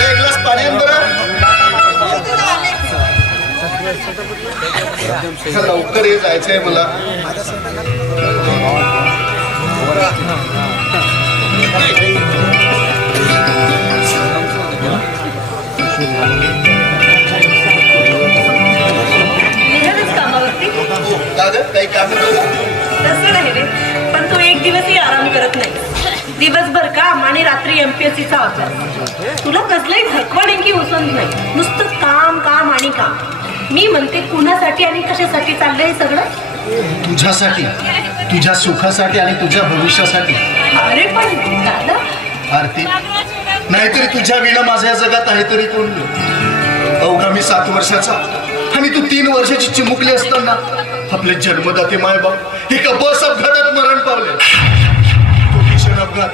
एक ग्लास पाणी आण बरं. लवकर ये, जायचंय मला. निघालच कामावरती? का गं, काही काम होतं? तसं नाही रे, पण तू एक दिवसही आराम करत नाही. दिवसभर काम आणि रात्री MPSCचा अभ्यास. तुला कसलंही थकवाडेंकी उसंत नाही, नुसतं काम काम आणि काम. मी म्हणते कुणासाठी आणि कशासाठी चाललंय हे सगळं? तुझ्यासाठी, तुझ्या सुखासाठी आणि तुझ्या भविष्यासाठी. अरे पण दादा, आरती, नाहीतरी तुझ्या विना माझ्या जगात आहे तरी कोण? अवघा मी 7 वर्षाचा आणि तू 3 वर्षाची चिमुकली असताना आपले जन्मदाते मायबाप एका बस अपघातात मरण पावले. तो भीषण अपघात,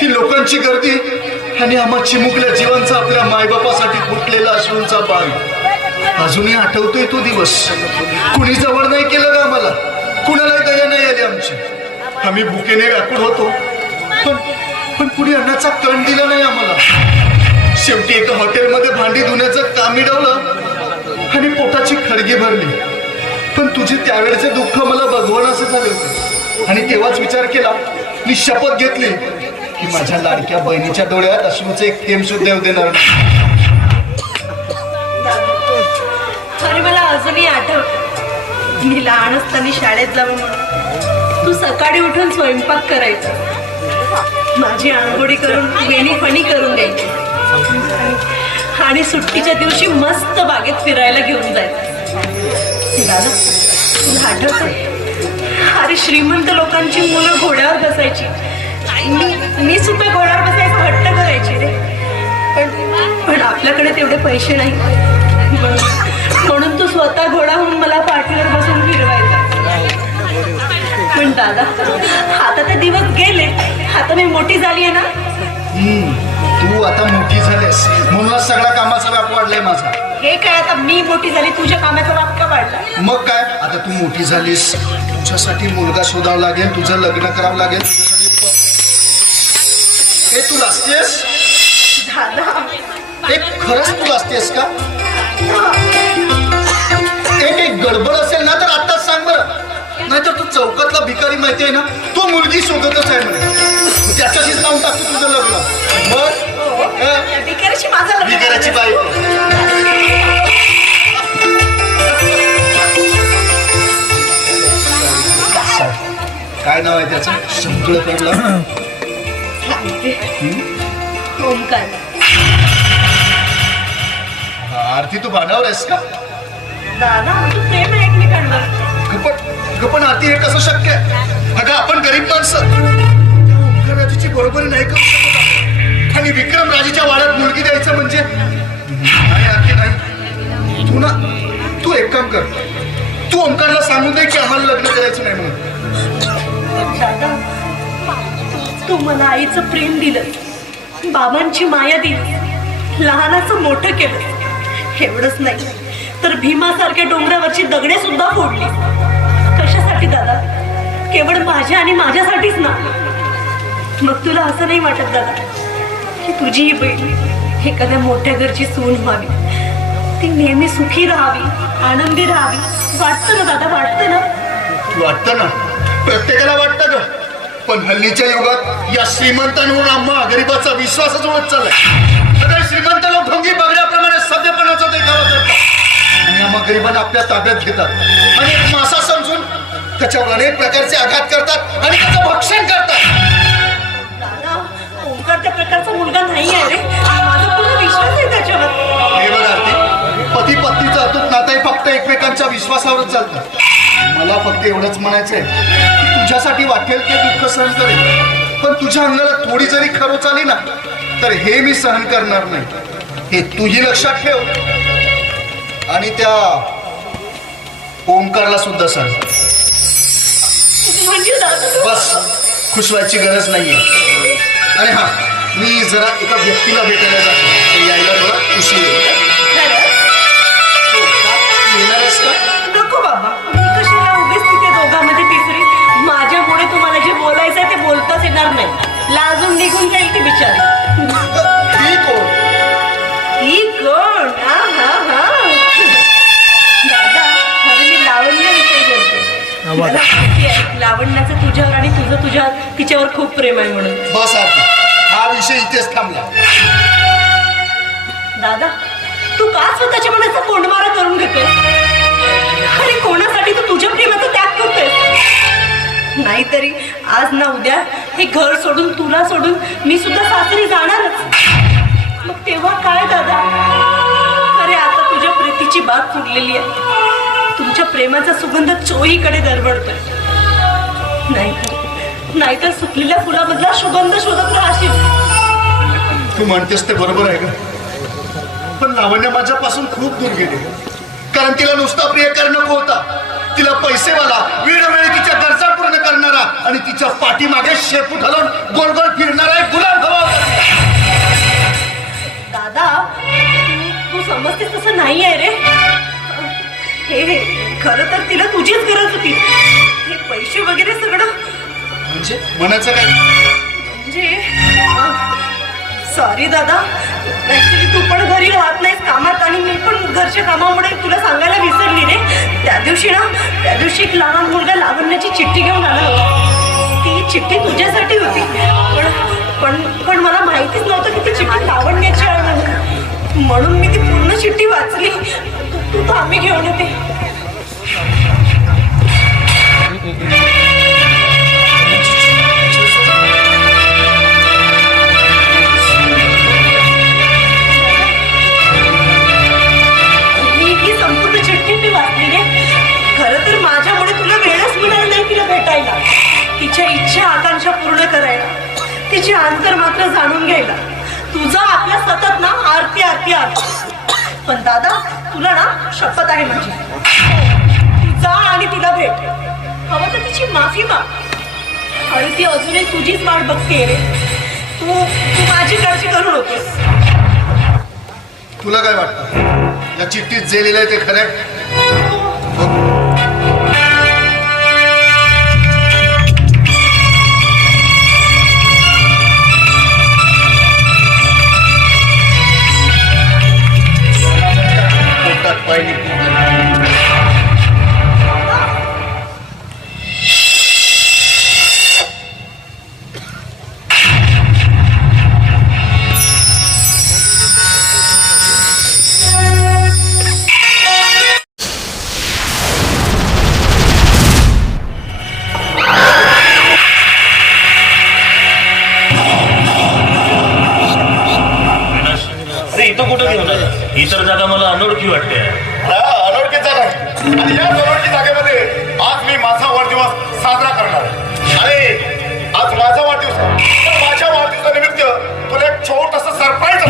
ती लोकांची गर्दी आणि आम्हा चिमुकल्या जीवांचा आपल्या मायबापासाठी फुटलेला अश्रूंचा बाण. अजूनही आठवतोय तो दिवस. कुणी जवळ नाही केलं का आम्हाला, कुणालाही दया नाही आली आमची. आम्ही भुकेने व्याकुळ होतो, पण कुणी अन्नाचा कण दिला नाही आम्हाला. शेवटी एका हॉटेलमध्ये भांडी धुण्याचं काम मिळवलं आणि पोटाची खळगी भरली. पण तुझे त्यावेळेचे दुःख मला भगवान असं झाले होते. आणि तेव्हाच विचार केला, मी शपथ घेतली की माझ्या लाडक्या बहिणीच्या डोळ्यात अश्रूचं एक थेंब सुद्धा येऊ देणार नाही. अरे मला अजूनही आठवत, मी लहान असताना शाळेत जाऊन तू सकाळी उठून स्वयंपाक करायचा, माझी आंघोळी करून वेणी फणी करून द्यायची आणि सुट्टीच्या दिवशी मस्त बागेत फिरायला घेऊन जायचं. दादा, तुला आठवतंय? अरे श्रीमंत लोकांची मुलं घोड्यावर बसायची, मी सुद्धा घोड्यावर बसायचा हट्ट करायची रे. पण आपल्याकडे तेवढे पैसे नाही, म्हणून तू स्वतः घोडा होऊन मला पाठीवर बसून फिरवायचा. पण दादा, आता ते दिवस गेले, आता मी मोठी झाली आहे ना. तू आता मोठी झालीस म्हणूनच सगळ्या कामाचा व्याप वाढलाय माझा. हे काय, आता मी मोठी झाली, तुझ्या कामाचा वाप का वाढला? मग काय, आता तू मोठी झालीस, तुझ्यासाठी मुलगा शोधावा लागेल, तुझं लग्न करावं लागेल. हे तू लाजतेस? दादा, एक खरंच तू लाजतेस का? एक गडबड असेल ना तर आताच सांग बरं, नाहीतर तू चौकातला भिकारी माहिती आहे ना, तो मुलगी शोधतच आहे म्हणे. त्याच्याशीच लावून टाकतो तुझं लग्न. मग भिकारीची माझा लग्न. भिकाऱ्याची बायको. काय नाव आहे त्याचं? सगळं कळलं. ओंकार. आरती, तू भांडावर आहेस का? दादा, आमचं प्रेम आहे एकमेकांवर. पण आरती, हे कसं शक्य आहे? अगं, आपण गरीब माणसं ओंकारराजीची बरोबरी नाही करू शकत आणि विक्रम राजीच्या वाड्यात मुलगी द्यायचं म्हणजे नाही आरती, नाही. तू एक काम कर, तू ओंकारला सांगून दे की आम्हाला लग्न करायचं नाही म्हणून. दादा, तू मला आईचं प्रेम दिलं, बाबांची माया दिली, लहानाचं मोठं केलं. एवढंच नाही तर भीमासारख्या डोंगरावरची दगडे सुद्धा फोडली. कशासाठी दादा? केवळ माझ्या आणि माझ्यासाठीच ना. मग तुला असं नाही वाटत दादा की तुझी ही बहीण एखाद्या मोठ्या घरची सून व्हावी, ती नेहमी सुखी राहावी, आनंदी राहावी? वाटतं ना दादा, वाटतं ना? वाटतं ना, प्रत्येकाला वाटतं ग. पण हल्लीच्या युगात या श्रीमंतांवर आम्हा गरीबाचा विश्वासच उडत चाललाय. सगळे श्रीमंत लोक ढोंगी बगड्याप्रमाणे सभ्यपणाचा देखावा करतात आणि आम्हा गरीबांना आपल्या ताब्यात घेतात आणि एक मासा समजून त्याच्यावर अनेक प्रकारचे आघात करतात आणि त्याचं भक्षण करतात. दादा, ओंकार त्या प्रकारचा मुलगा नाही आहे रे. माझा पूर्ण विश्वास आहे त्याच्यावर. हे बघ आरती, पती पत्नीचं अतूट नातं फक्त एकमेकांच्या विश्वासावरच चालतं. मला फक्त एवढंच म्हणायचंय की तुझ्यासाठी वाटेल ते दुःख सहन करेल, पण तुझ्या अंगाला थोडी जरी खरोच आली ना तर हे मी सहन करणार नाही. हे तूही लक्षात ठेव आणि त्या ओंकारला सुद्धा सांग. म्हणजे दादा, बस, खुश व्हायची गरज नाहीये. आणि हा, मी जरा एका व्यक्तीला भेटायला जातो, ते यायला थोडा उशीर होईल. येणारच का? नको बाबा, मी कशाला उभीच तिथे दोघांमध्ये तिसरी? माझ्यामुळे तुम्हाला जे बोलायचंय ते बोलताच येणार नाही. लाजून निघून जाईल ती बिचारी. ही कोण? ही कोण? हा हा हा दादा, अरे मी लावण्याविषयी बोलते. मला माहिती आहे लावण्याचं तुझ्यावर आणि तुझं तुझ्या तिच्यावर खूप प्रेम आहे म्हणून. बस आता हा विषय इथेच थांबला. दादा, तू का स्वतःच्या मनाचा कोंडमारा करून घेतोय? अरे कोणासाठी तू तुझ्या प्रेमाचा त्याग करतोय? नाहीतरी आज ना उद्या हे घर सोडून, तुला सोडून मी सुद्धा सासरी जाणारच. मग तेव्हा काय दादा? अरे आता तुझ्या प्रीतीची बाग फुटलेली आहे. तुमच्या प्रेमाचा सुगंध चोहीकडे दरवळतोय. नाहीतर सुकलेल्या फुलामधला सुगंध शोधत राहशील. तू म्हणतेस ते बरोबर आहे का? पण लावण्य माझ्यापासून खूप दूर गेली, कारण तिला नुसता प्रियकर नको होता. तिला पैसेवाला, वेळोवेळी तिच्या गरजा पूर्ण करणारा आणि तिच्या पाठीमागे शेपूट घालून गोल गोल फिरणारा एक गुलाम हवा होता. दादा, तू समजतेस तसं नाही आहे रे. हे खरं तर तिला तुझीच गरज होती. हे पैसे वगैरे सगळं म्हणजे म्हणायचं काय? म्हणजे सॉरी दादा, ऍक्च्युली तू पण घरी राहत नाहीस कामात आणि मी पण घरच्या कामामुळे तुला सांगायला विसरली रे. त्या दिवशी एक लहान मुलगा लावण्याची चिठ्ठी घेऊन आला होता. ती चिठ्ठी तुझ्यासाठी होती, पण मला माहितीच नव्हतं की ती चिठ्ठी लावण्याची आहे म्हणून मी ती पूर्ण चिठ्ठी वाचली. तू आम्ही घेऊन येते. संपूर्ण चिठ्ठी मी वाचली रे. खरं तर माझ्यामुळे तुला वेळच मिळाला नाही तिला भेटायला, तिच्या इच्छा आकांक्षा पूर्ण करायला, तिची अंतर मात्र जाणून घ्यायला. तुझा आपल्या सतत ना आरती आरती आरती. पण दादा, तुला ना शपथ आहे माझी, ती जा आणि तिला भेट. हवं तर तिची माफी माग. आणि ती अजूनही तुझीच वाट बघते रे. तू माझी काळजी करू नकोस. तुला काय वाटतं या चिठ्ठीत जे लिहिलंय ते खरं आहे? पोटात पाय निघून गेला. इथं कुठं घेऊन आला? ही तर जागा मला अनोळखी वाटते. अनोळखी जागा आहे आणि या अनोळखी जागेमध्ये आज मी माझा वाढदिवस साजरा करणार आहे. आणि आज माझा वाढदिवस आहे. तर माझ्या वाढदिवसानिमित्त तुला एक छोटंसं सरप्राईज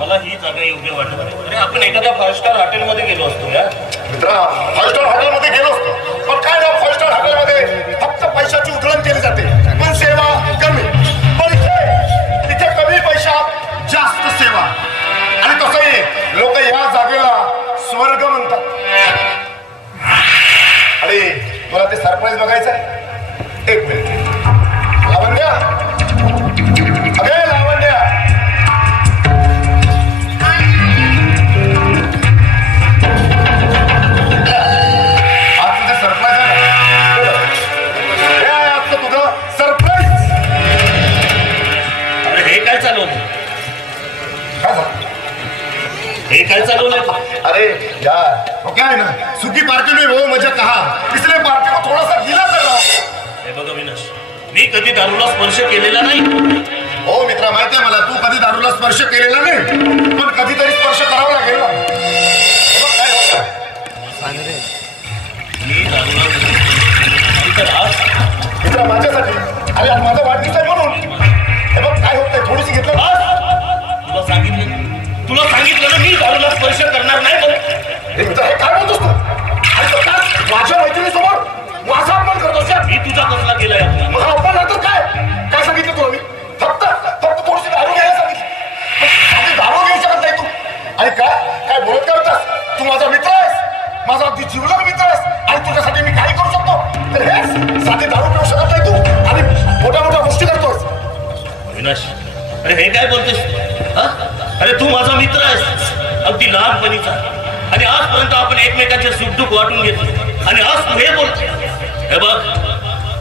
मला ही जागा योग्य वाटत नाही. अरे आपण एखाद्या 5 स्टार हॉटेलमध्ये गेलो असतो या. मित्रा, 5 स्टार हॉटेलमध्ये गेलो असतो, पण काय ना 5 स्टार हॉटेलमध्ये फक्त पैशाची उधळण केली जाते, पण सेवा कमी. पण इथे कमी पैशात जास्त सेवा. आणि तसंही लोक या जागेला स्वर्ग म्हणतात. आणि मला ते सरप्राईज बघायचं आहे. एक मिनिट. बघा विनाश, मी कधी दारूला स्पर्श केलेला नाही. हो मित्रा, माहिती आहे मला, तू कधी दारूला स्पर्श केलेला नाही, पण कधीतरी स्पर्श करावा लागेल ना. हे बघ काय होतं. मी दारूला तर आज मित्रा माझ्यासाठी, अरे आज माझा वाढदिवस आहे म्हणून. हे बघ काय होतंय, थोडीशी घेतलं ना. तुला सांगितलं ना मी दारूला स्पर्श करणार नाही म्हणून. हे मित्रा, हे काय बोलतोस तू? आणि तो काय माझ्या मैत्रिणीसमोर माझा अपमान करतोस का? मी तुझा कसला केलाय आपला? मग हा अपमान नंतर काय काय सांगितलं तुला मी? फक्त थोडीशी दारू घ्यायला सांगितलं. आधी दारू घेऊ शकत नाही तू. आणि काय बोलत काय होतास? तू माझा मित्र आहेस, माझा अगदी जीवलग मित्र आहेस, आणि तुझ्यासाठी मी काही करू शकतो. तर हेच साधी दारू पिऊ शकत नाही तू, आणि मोठ्या मोठ्या गोष्टी करतोस. विनाश, अरे हे काय बोलतेस? हा? अरे तू माझा मित्र आहेस, अगदी लहानपणीचा, आणि आजपर्यंत आपण एकमेकांचे सुखदुःख वाटून घेतले, आणि आज तू हे बोलते. हे बघ,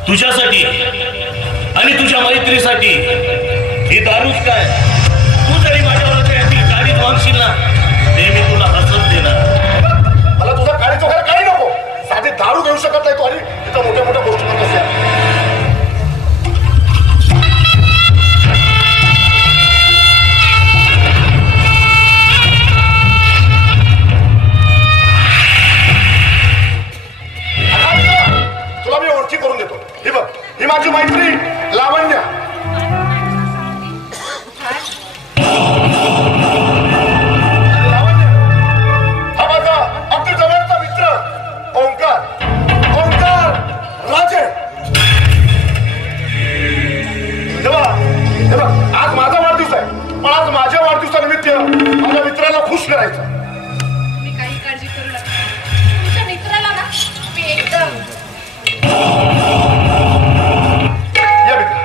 तुझ्यासाठी आणि तुझ्या मैत्रीसाठी ही दारूच काय, तू जरी माझ्यावर याची गाडीत मागशील ना, ते मी तुला हसत देणार. मला तुझा गाडी वगैरे काही नको. साधी दारू घेऊ शकत नाही तू, आणि तिथं मोठ्या मोठ्या गोष्टी करत असल्या. तुला मी ओळखी करून देतो. ही बघ, ही माझी मैत्री लावण्या. लावण्य हा माझा अगदी जवळचा मित्र ओंकार राजे. हे बघ, आज माझा वाढदिवस आहे, पण आज माझ्या वाढदिवसानिमित्त माझ्या मित्राला खुश करायचं. तुम्ही काही काळजी करू नका. तुमच्या मित्राला ना मी एकदम या मित्रा.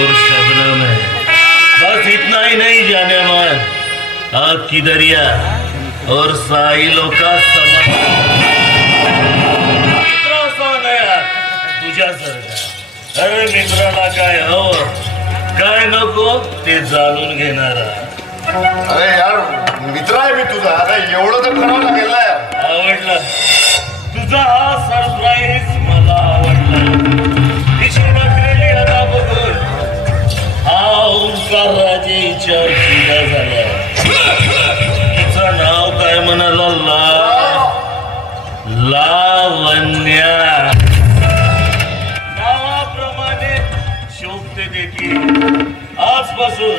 और शबनम है, बस इतना ही नहीं जाने मन, आग की दरिया और साहिलों का समा तुझ्यासारखा. अरे मित्राला काय हवं काय नको ते जाणून घेणारा. अरे यार मित्र आहे मी तुझा, अरे एवढं तर करावं लागेल ना यार. आवडला तुझा हा सरप्राईज, मला आवडला. तिची नखरेली अदा बघून हा ओंकार राजे हिच्यावर फिदा झाला. तिचं नाव काय म्हणाला? लावण्या. नावाप्रमाणे शोभते देखील. आजपासून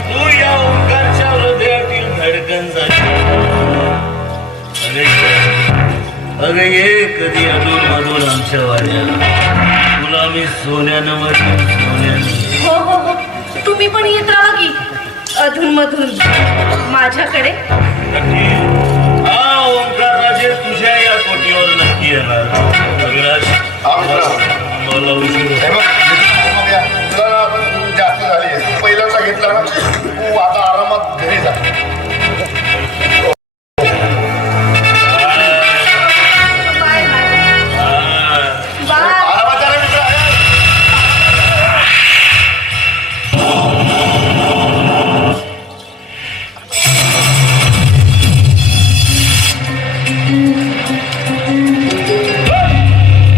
तू या ओंकारच्या हृदयातील धडकन झाली. अगं ये कधी अधून मधून आमच्या वाड्याला, तुला मी सोन्यानं म्हटलं सोन्यानं. हो हो हो, तुम्ही पण येत राहा की अधून मधून माझ्याकडे. नक्की हा ओंकार राजे तुझ्या या कोटीवर नक्की येणार. अविनाश, हा मित्र. मला उशीर हे बघ मित्र, या. तुला ना आपण जास्त झाली, पहिल्याचा घेतला ना तू आता आरामात घरी जा. Bye bye bye. आरामात जा रे मित्र.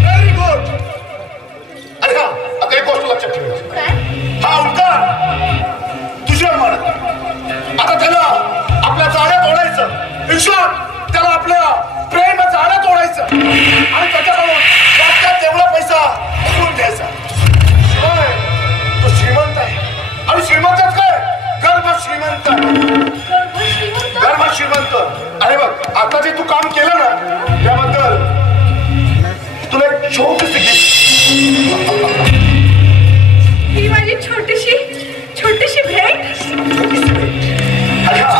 Very good. अरे हा आता एक गोष्ट लक्षात ठेवायची. हा ओंकार तुझ्या मनात आता त्याला आपल्या जाळ्यात ओढायचं. ईश्वर त्याला आपल्या प्रेम जाळ्यात ओढायचं आणि त्याच्याकडून वाटतात तेवढा पैसा उकळून घ्यायचा. होय, तो श्रीमंत आहे आणि श्रीमंतच काय गर्भ श्रीमंत. गर्भ श्रीमंत. अरे बघ आता जे तू काम केलं ना त्याबद्दल तुला एक छोटीशी गिफ्ट. ही माझी छोटीशी छोटीशी भेट. अच्छा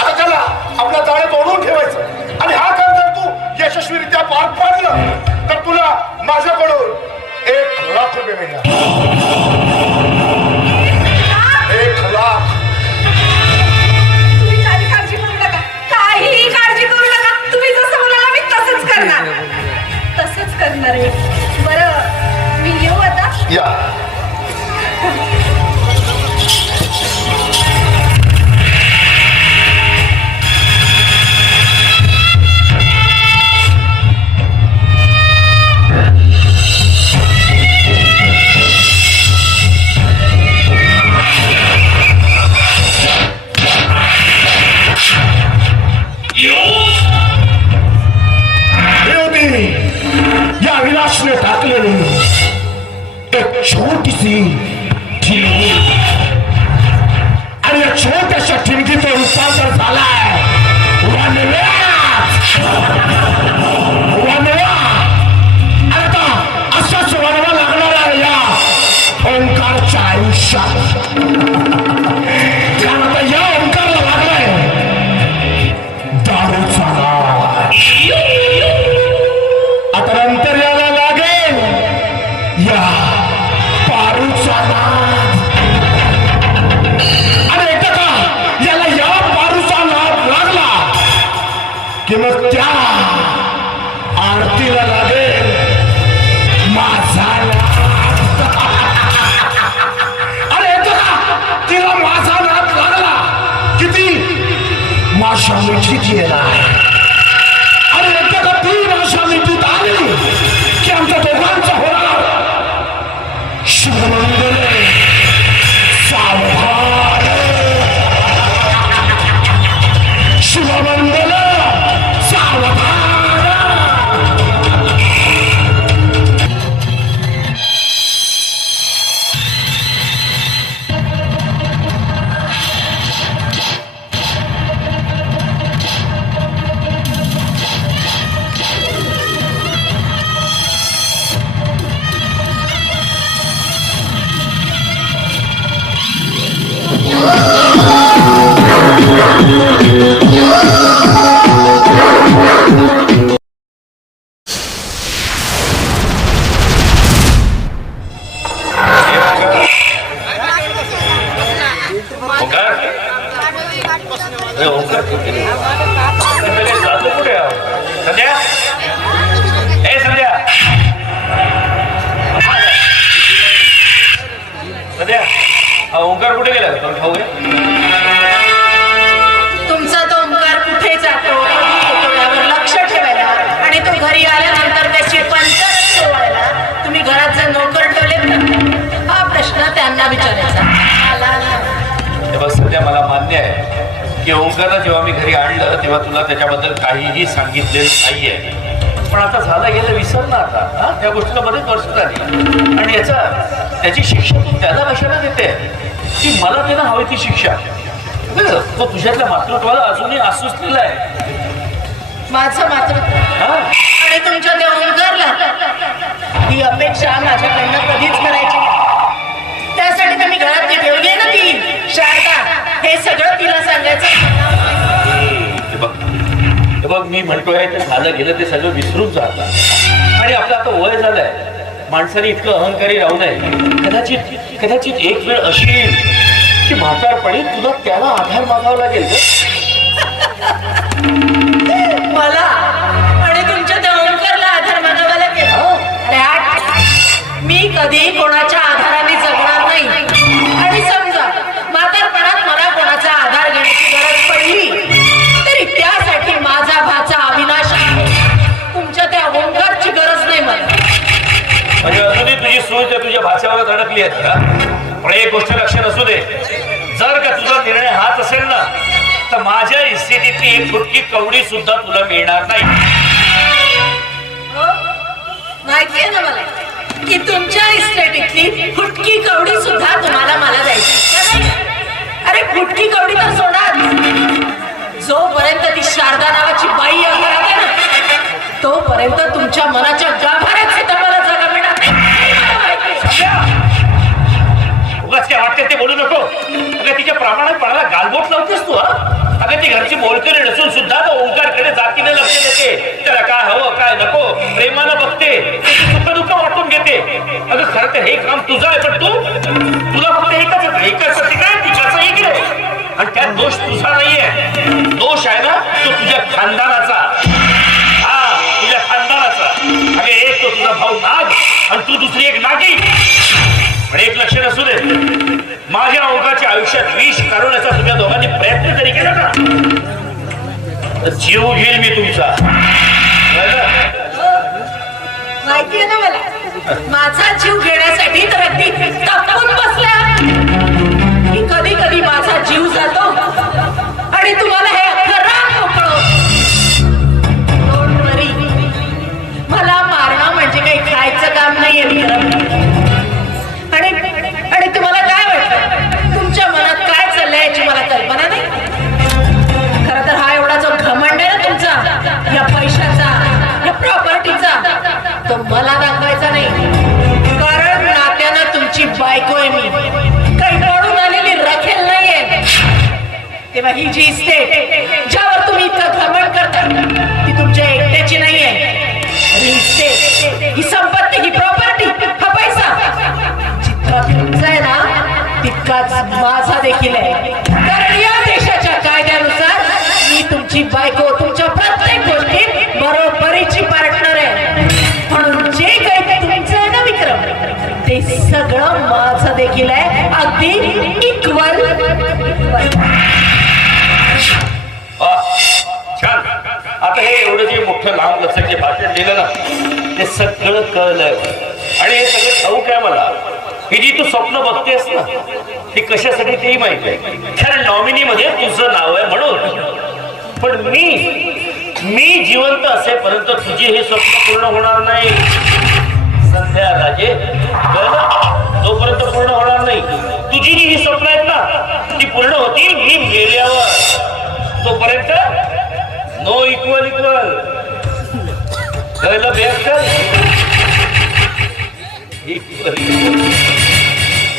आता त्याला आपल्या जाळ्यात ओढून ठेवायचं आणि हा काम जर तू यशस्वीरित्या पार पाडलं तर तुला माझ्याकडून 1,00,000 रुपये मिळणार. 1,00,000. तुम्ही काही काळजी करू नका, काहीही काळजी करू नका. तुम्ही जसं म्हणाला मी तसंच करणार. तसंच करणार आहे. बरं मी येऊ आता. या या विलासने टाकलेली एक छोटीशी ठिणगी आणि या छोट्याशा ठिणगीचं रूपांतर झालाय वनवा. आता असाच वनवा लागणार आहे या ओंकारच्या आयुष्यात. कारण आता या ओंकारला लागलाय दारूचा नाद. आता नंतर याला लागेल या पारूचा नाद. आणि एकदा का याला या पारूचा नाद लागला की मग त्या आरतीला लागेल माझा नाद. अरे एकदा का तिला माझा नाद लागला किती माझ्या मिठीत येणार. आणि एकदा का ती माझ्या मिठीत आली की आमच्या दोघांचा होणार शुभमंगल सावधान. शुभमंगल सावधान. संध्या हा ओंकार कुठे गेला पण खाऊ तुमचा तो ओंकार कुठे जातो कधी येतो यावर लक्ष ठेवायला आणि तो घरी आल्यानंतर त्याची पंचायत सोडवायला तुम्ही घरात जर नोकर ठेवलेत ना हा प्रश्न त्यांना विचारायचा मला नाही. हे बघ सध्या मला मान्य आहे की ओंकारला जेव्हा मी घरी आणलं तेव्हा तुला त्याच्याबद्दल काहीही सांगितलेलं नाहीये. पण आता झालं गेलं विसर ना आता हा त्या गोष्टीला बरेच वर्ष झाली आणि त्याची शिक्षा तू त्याला कशाला देते की मला त्याला हवी ती शिक्षा. तो तुझ्यातल्या मातृत्वाला अजूनही आसुसलेला आहे. माझं मात्र हा आणि तुमच्या त्या ओंकारला ही अपेक्षा माझ्याकडनं कधीच करायची नाही. त्यासाठी तर मी घरात ती ठेवली आहे ना ती शारदा हे सगळं तिला सांगायचं. हे बघ मी म्हणतोय ते झालं गेलं ते सगळं विसरून जातात आणि आपलं आता वय झालंय. माणसाने इतकं अहंकारी राहू नये. कदाचित एक वेळ अशी येईल की म्हातारपणी तुला त्याला आधार मागावा लागेल मला आणि तुमच्या त्या ओंकारला आधार मागावा लागेल. अरे आठ मी कधी कोणाच्या आधाराने जगणार नाही आणि समजा म्हातारपणात मला कोणाचा आधार घेण्याची गरज पडली तरी त्यासाठी माझा भाचा अविनाश आहे. तुमच्या त्या ओंकारची गरज नाही मला. म्हणजे अजूनही तुझी सोय त्या तुझ्या भाच्यावर अडकली आहेत का. पण एक गोष्ट लक्षात असू दे जर का तुझा निर्णय हाच असेल ना तर माझ्या इस्टेटीतली एक फुटकी कवडी सुद्धा तुला मिळणार नाही. माहितीये ना मला की तुमच्या इस्टेटीतली फुटकी कवडी सुद्धा तुम्हाला मला द्यायची. अरे फुटकी कवडी तर सोडा जोपर्यंत ती शारदा नावाची बाई घरात आहे ना तोपर्यंत तुमच्या मनाच्या गाभाऱ्यात सुद्धा मला जागा मिळणार नाही. उगाच काय वाटते ते बोलू नको. अगं तिच्या प्रामाणिकपणाला गालबोट लावतेस तू. अगं ती घरची मोलकरी नसून सुद्धा तो ओंकारकडे जातीने लक्ष देते. त्याला काय हवं काय नको प्रेमानं बघते. सुख दुःख वाटून घेते. अगं खरं तर हे काम तुझं आहे पण तुला फक्त एकच काय तिच्याचं इकडे आणि त्यात दोष तुझा नाहीये. दोष आहे ना तो तुझ्या खानदानाचा. हा तुझ्या खानदानाचा. अगं एक तो तुझा भाऊ नाग आणि तू दुसरी एक नागी. पण एक लक्ष असू दे माझ्या ओंकाच्या आयुष्यात विष काढवण्याचा तुम्ही दोघांनी प्रयत्न जरी केला ना तर जीव घेईल मी तुमचा. माहितीये ना मला माझा जीव घेण्यासाठी तर अगदी तापून बसल्या की कधी कधी माझा जीव जातो आणि तुम्हाला हे अख्खं राग मोकळं. Don't worry. मला मारणं म्हणजे काही खायचं काम नाहीये. आणि तुम्हाला काय वाटतं तुमच्या मनात काय चाललंय याची मला कल्पना नाही. खरं तर हा एवढा जो घमंड आहे ना तुमचा या पैशाचा या प्रॉपर्टीचा तो मला दाखवायचा नाही. कारण नात्यानं तुमची बायको आहे मी. काही पडून आलेली रखेल नाहीये. तेव्हा ही जी इस्टेट ज्यावर तुम्ही इतकं घमंड करता ती तुमच्या एकट्याची नाहीये. ही इस्टेट ही संपत्ती ही प्रॉपर्टी हा पैसा तुमचा आहे ना तितकाच माझा देखील आहे. कारण या देशाच्या कायद्यानुसार मी तुमची बायको तुमच्या प्रत्येक गोष्टीत बरोबरीची पार्टनर आहे. म्हणून जे काही तुमचं आहे ना विक्रम ते सगळं माझं देखील आहे. अगदी इक्वल. छान. आता हे एवढं जे मोठं लांब लचक जे भाषण दिलं ना ते सगळं कळलंय आणि हे सगळं ठाऊक आहे मला. ही जी तू स्वप्न बघतेस ना ती कशासाठी तेही माहिती आहे. कारण नॉमिनी मध्ये तुझं नाव आहे म्हणून. पण मी जिवंत असेपर्यंत तुझे हे स्वप्न पूर्ण होणार नाही. संध्या राजे जोपर्यंत पूर्ण होणार नाही तुझी जी ही स्वप्न आहेत ना ती पूर्ण होतील मी मेल्यावर. तोपर्यंत नो इक्वल कळलं बेअक्कल.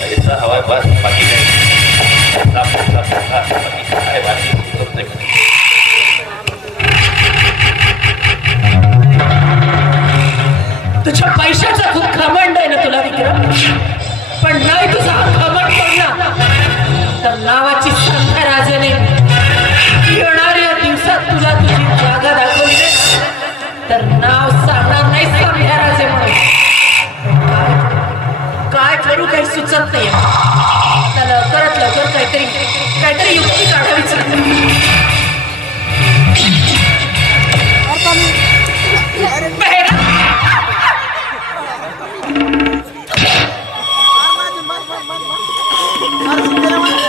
पैसा हवाय बस बाकी तुझ्या पैशाचा खूप घमंड आहे ना तुला विक्रम. पण नाही तुझा घमंड पडला तर नावाची संख्या राजाने येणाऱ्या दिवसात तुला तुझी जागा दाखवली तर नाव सांगणार नाही संध्या राजे म्हणून. काय करू काही सुचत नाही. काहीतरी युक्ती काढावीच लागेल. बहेरा,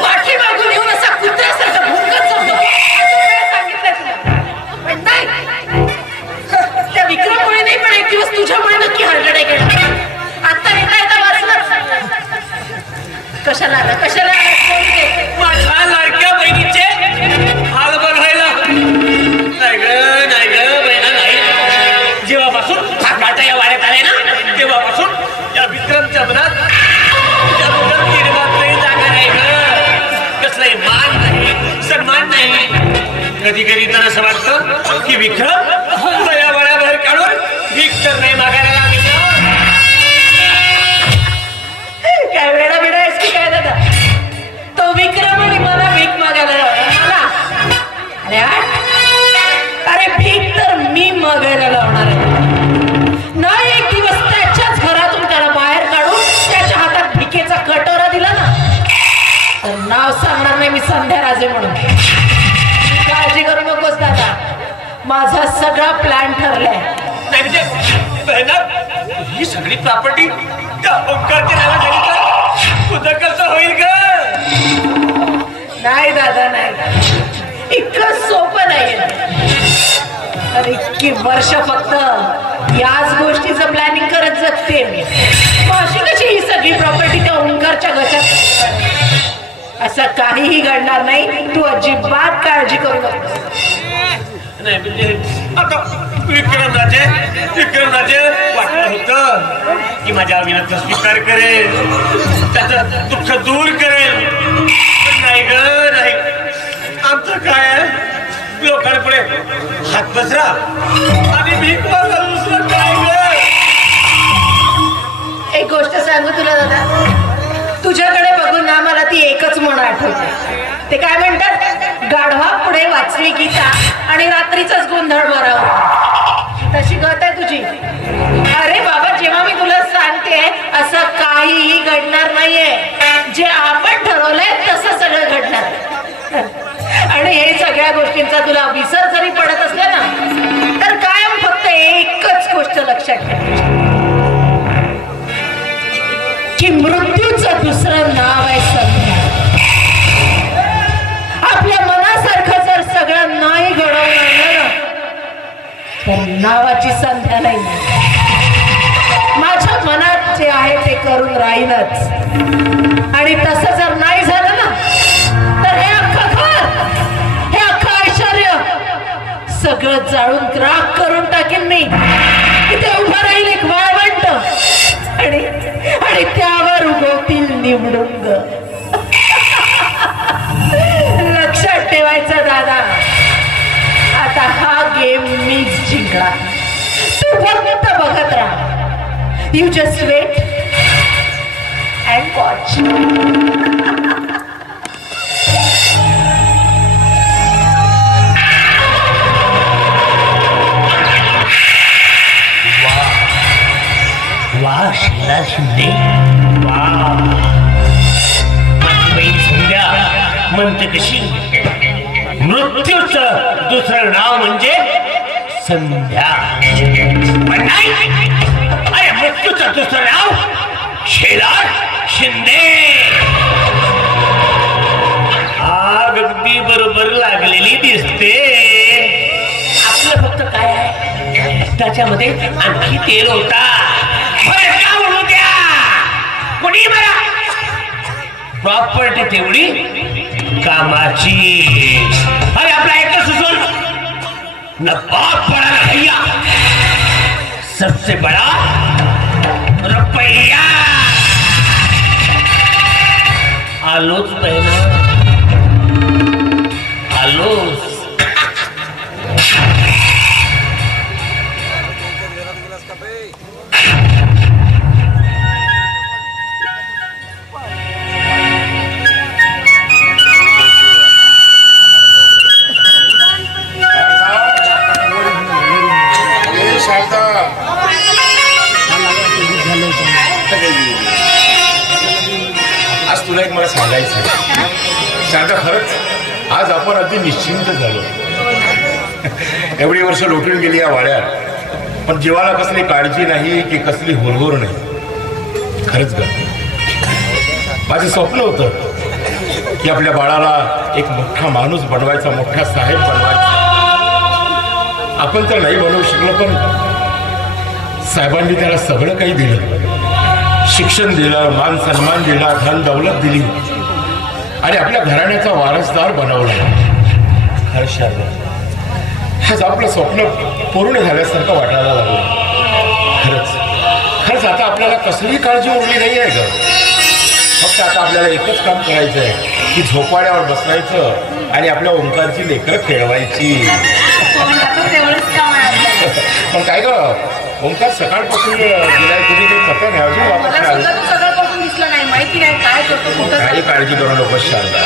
पाठीमागून येऊन असा कुत्र्यासारखा भुंकत जातो. असं वेळा सांगितलं तुला, पण नाही. त्या विक्रममुळे नाही, पण एक दिवस तुझ्यामुळे नक्की हार्ट अटॅक येणार. आता येता वाचलं. कशाला आला, कशाला आला? कोण ते? माझ्या लाडक्या बहिणीचे हाल बघायला. नाही ग बहिणा नाही. जेव्हापासून काटा या वाड्यात आले ना, तेव्हापासून या विक्रमच्या मनात तुझ्या मुलात निर्माण नाही, जागा नाही ग. कसलाही मान नाही, सन्मान नाही. कधी कधी तर असं वाटतं की विक्रम या वाड्याबाहेर काढून भीक तर नाही मागायला लागेल. काय वेळा वेळा आहेस की काय दादा? तो विक्रम आणि मला भीक मागायला लावला. मला अरे भीक तर मी मागायला लावणार आहे. नाही एक दिवस त्याच्याच घरातून त्याला बाहेर काढून त्याच्या हातात भिकेचा कटोरा दिला ना, तर नाव सांगणार नाही मी संध्या राजे म्हणून. काळजी करू नकोस दादा, माझा सगळा प्लॅन ठरलाय. नाही म्हणजे बहिणा, ही सगळी प्रॉपर्टी त्या ओंकारच्या नावावर झाली तर तुझं कसं होईल ग? नाही दादा नाही, इतकं सोपं नाही. अरे इतकी वर्ष फक्त याच गोष्टीचं प्लॅनिंग करत जगते मी. अशी कशी ही सगळी प्रॉपर्टी त्या ओंकारच्या घशात? असं काहीही घडणार नाही, तू अजिबात काळजी करू नको. नाही म्हणजे आता विक्रमराजे वाटलं होतं की माझ्या विनंतीचा स्वीकार करेल, त्याचं दुःख दूर करेल. पण नाही ग नाही. आमचं काय आहे, लोकांपुढे हात बसरा आणि भीक मागा, दुसरं काय ग? एक गोष्ट सांगू तुला दादा, तुझ्याकडे बघून ना मला ती एकच म्हण आठवते. ते काय म्हणतात, गाढवा पुढे वाचली गीता आणि रात्रीचाच गोंधळ बरा होता. तशी गत आहे तुझी. अरे बाबा, जेव्हा मी तुला सांगते असं काहीही घडणार नाहीये. जे आपण ठरवलंय तसं सगळं घडणार. आणि हे सगळ्या गोष्टींचा तुला विसर जरी पडत असला ना, तर कायम फक्त एकच गोष्ट लक्षात ठेव की मृत्यूचं दुसरं नाव आहे संध्या. आपल्या मनासारखं जर सगळं नाही घडवून आणलं ना, तर नावाची संध्या नाही. माझ्या मनात जे आहे ते करून राहीनच. आणि तसं जर नाही झालं ना, तर हे अख्खं घर, हे अख्खं ऐश्वर्य सगळं जाळून राख करून टाकेन मी. तिथे उभं राहील एक वाळवंट आणि त्यावर उगवतील निवडुंग. लक्षात ठेवायचं दादा, आता हा गेम मीच जिंकला. तू फक्त बघत राहा. You just wait and watch. वा शिला शिंदे, वा बहीण संध्या म्हणते कशी, मृत्यूचं दुसरं नाव म्हणजे संध्या. पण नाही, अरे मृत्यूचं दुसरं नाव शेलार शिंदे. आग अगदी बरोबर लागलेली दिसते. आपलं फक्त काय आहे, त्याच्यामध्ये आणखी तेल होता. कोणी मला प्रॉपर्टी तेवढी कामाची. अरे आपला एकच सुचून न बाप बडा न भैया, सबसे बड़ा रुपया. आलोच बहिणा, आलोच. आज तुला एक तुम्हाला सांगायचं आहे. शारदा, खरंच आज आपण अगदी निश्चिंत झालो. एवढी वर्ष लोटून गेली या वाड्यात, पण जीवाला कसली काळजी नाही की कसली हुरहुर नाही. खरंच ग, माझं स्वप्न होतं की आपल्या बाळाला एक मोठा माणूस बनवायचा, मोठा साहेब बनवायचा. आपण तर नाही बनवू शकलो, पण साहेबांनी त्याला सगळं काही दिलं. शिक्षण दिलं, मान सन्मान दिला, धन दौलत दिली आणि आपल्या घराण्याचा वारसदार बनवला. खरंच शारदा, आज आपलं स्वप्न पूर्ण झाल्यासारखं वाटायला लागलं. खरंच आता आपल्याला कसलीही काळजी उरली नाही आहे ग. फक्त आता आपल्याला एकच काम करायचं आहे की झोपाड्यावर बसायचं आणि आपल्या ओंकारची लेकरं खेळवायची. पण काय ग ओंकार, सकाळपासून गेलाय, तुझी काही पत्ता नाही, अजून वापस नाही आला. सकाळपासून दिसला नाही, माहिती नाही काय करतो, कुठं काही काळजी करू नको शारदा.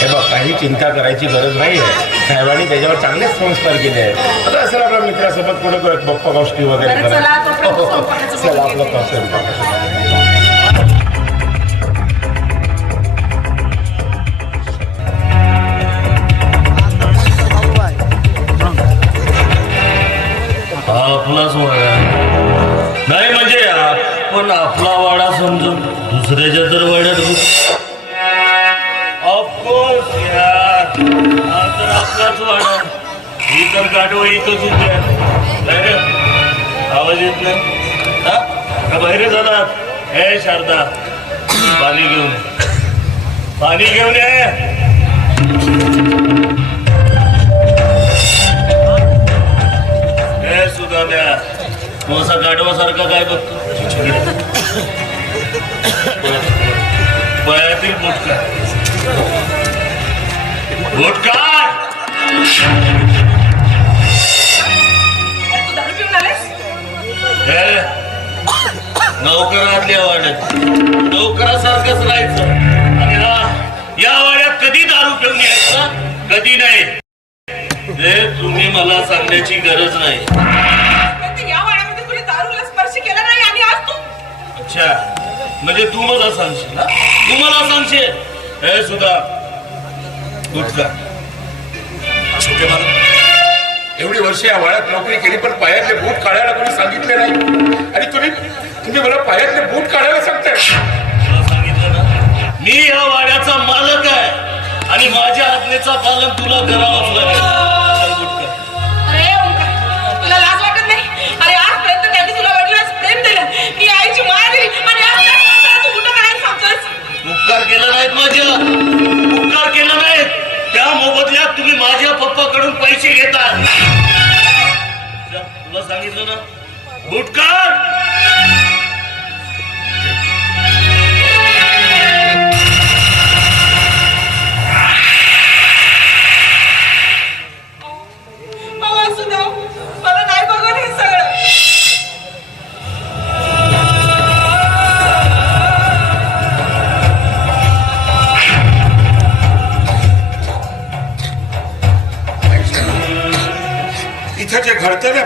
हे बघ, काही चिंता करायची गरज नाही आहे. साहेबांनी त्याच्यावर चांगलेच संस्कार केले आहेत. आता असेल आपल्या मित्रासोबत कुठे गप्पा गोष्टी वगैरे बरं, चला, करा. तोपर्यंत स्वयंपाकाचं चला बघू. आपलं स्वयंपाकाचं. आपलाच वाडा नाही म्हणजे आपण आपला वाडा समजून दुसऱ्याच्या तर वाड्यात ऑफकोर्स यार, हा तर आपलाच वाडा. ही तर गाडवा इथंच उभ्या नाही रे? आवाज येत नाही हा? का बाहेर जाणार? हे शारदा, पाणी घेऊन ये. सुद्धा तू असा गाढवासारखा काय बघतो? पायातील बोटका तू दारू पिऊन आलेस? नोकरातल्या वाड्यात नोकरासारखंच राहायचं आणि या वाड्यात कधी दारू पिऊन यायचं? कधी नाही. ते तुम्ही मला सांगण्याची गरज नाही. या वाड्यामध्ये कुणी दारूला स्पर्श केला नाही आणि आज तू. अच्छा, म्हणजे तू मला सांगशील ना? तू मला सांगशील? हे सुद्धा गुटखा एवढी वर्ष या वाड्यात नोकरी केली, पण पायातले बूट काढायला कोणी सांगितले नाही. आणि तुम्ही मला पायातले बूट काढायला सांगताय? तुला सांगितलं ना, मी या वाड्याचा मालक आहे आणि माझ्या आज्ञेचा पालन तुला करावंच लागेल. अरे ओंकार, तुला लाज वाटत नाही? अरे आजपर्यंत त्यांनी तुला वडिलांचं प्रेम दिलं, मी आईची माया दिली आणि आज तू कुठं काय सांगतोस? उपकार केला नाहीत माझ्या, उपकार केला नाहीत. त्या मोबदल्यात तुम्ही माझ्या पप्पाकडून पैसे घेता. तुला सांगितलं ना, गुटकार. मला नाही बघून हे सगळं. इथं जे घडतं ना,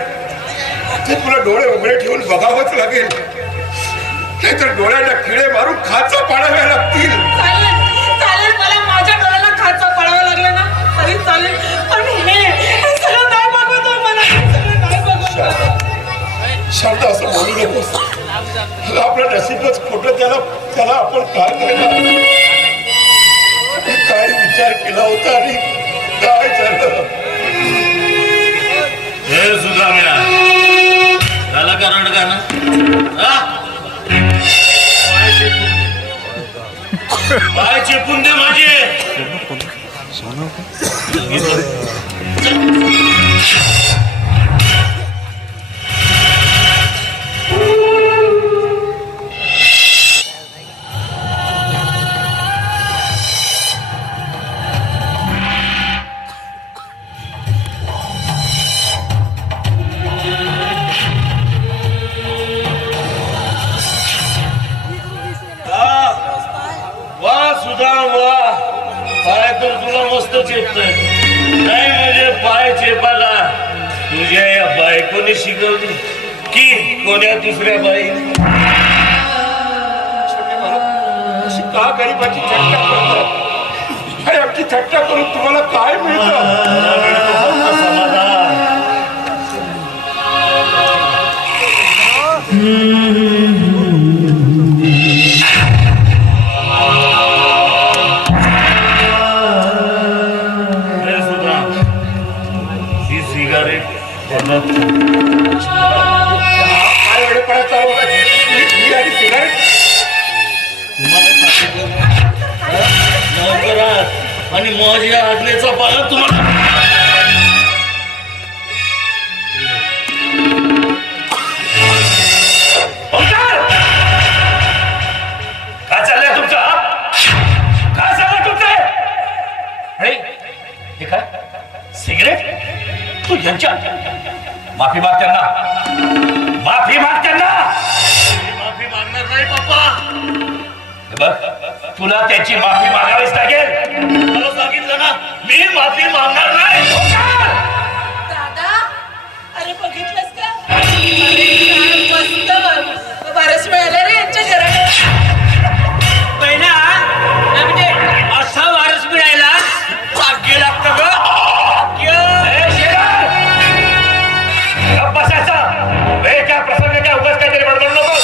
ते तुला डोळे उघडे ठेवून बघावंच लागेल, नाहीतर डोळ्याला किडे मारून खाचा पाडाव्या लागतील. चालेल, मला माझ्या डोळ्याला खाचा पडावा लागला ना तरी चालेल, पण हे सगळं काय बघतो मला, सगळं काय बघतो. शारदा, असं बोलू नकोस. आपलं नशीबच खोटं, त्याला आपण काय करणार? काय विचार केला होता आणि काय झालं? हे सुद्धा म्या झाला का रडगा ना? पाय चेपून दे माझे. पाय तर तुला मस्त चेपतोय. नाही म्हणजे पाय चेपाला तुझ्या या बायकोने शिकवली की कोण्या दुसऱ्या बाई? का गरीबाची थट्टा करता? अरे आमची थट्टा करून तुम्हाला काय मिळतं? समाधान. हे सुद्धा ही सिगारेट बनत काय वेळेपणा चालू आहे? ही आणि सिगारेट तुम्हाला सांगितलं नोकरात आणि माझ्या आज्ञेचा पालन तुम्हाला काय चाललंय तुमचं हा? काय चाललंय तुमचं अरे हे काय सिगरेट तू यांच्या माफी माग त्यांना माफी माग त्यांना माफी मागणार नाही पप्पा. हे बघ तुला त्याची माफी मागावीच लागेल मला सांगितलं ना मी माफी मागणार नाही. दादा अरे बघितलंस का अरे काय मस्त बरंच मिळालं रे यांच्या घरात पहिला म्हणजे असा वारस मिळायला भाग्य लागतं ग भाग्य. ए, शेखर! गप्प बसायचा. काय प्रसंग काय उगाच काहीतरी बडबड नको.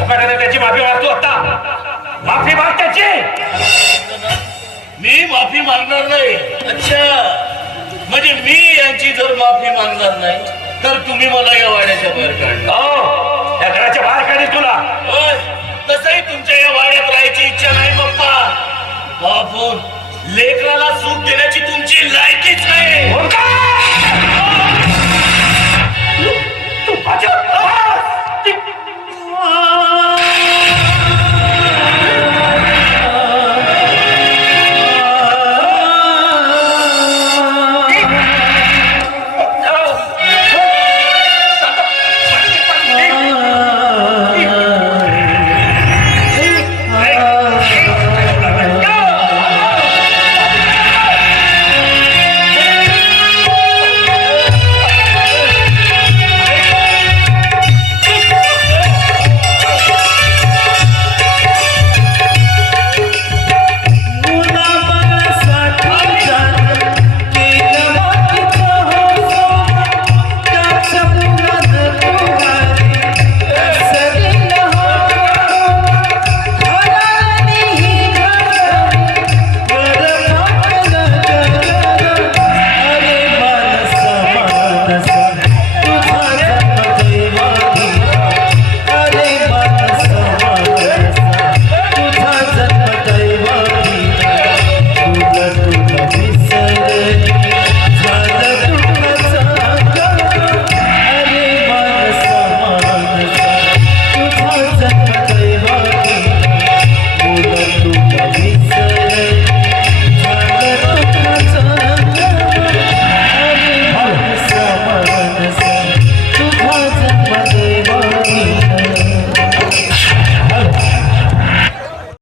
फुकटाने त्याची माफी मागतो आता. माफी माग त्याची. मी माफी मागणार नाही. अच्छा म्हणजे मी यांची जर माफी मागणार नाही तर तुम्ही मला या वाड्याच्या बाहेर काढणार. हो या घराच्या बाहेर काढील तुला. होय, तसंही तुमच्या या वाड्यात राहायची इच्छा नाही पप्पा. बापून लेकराला सूट देण्याची तुमची लायकीच नाही. तू माझ्या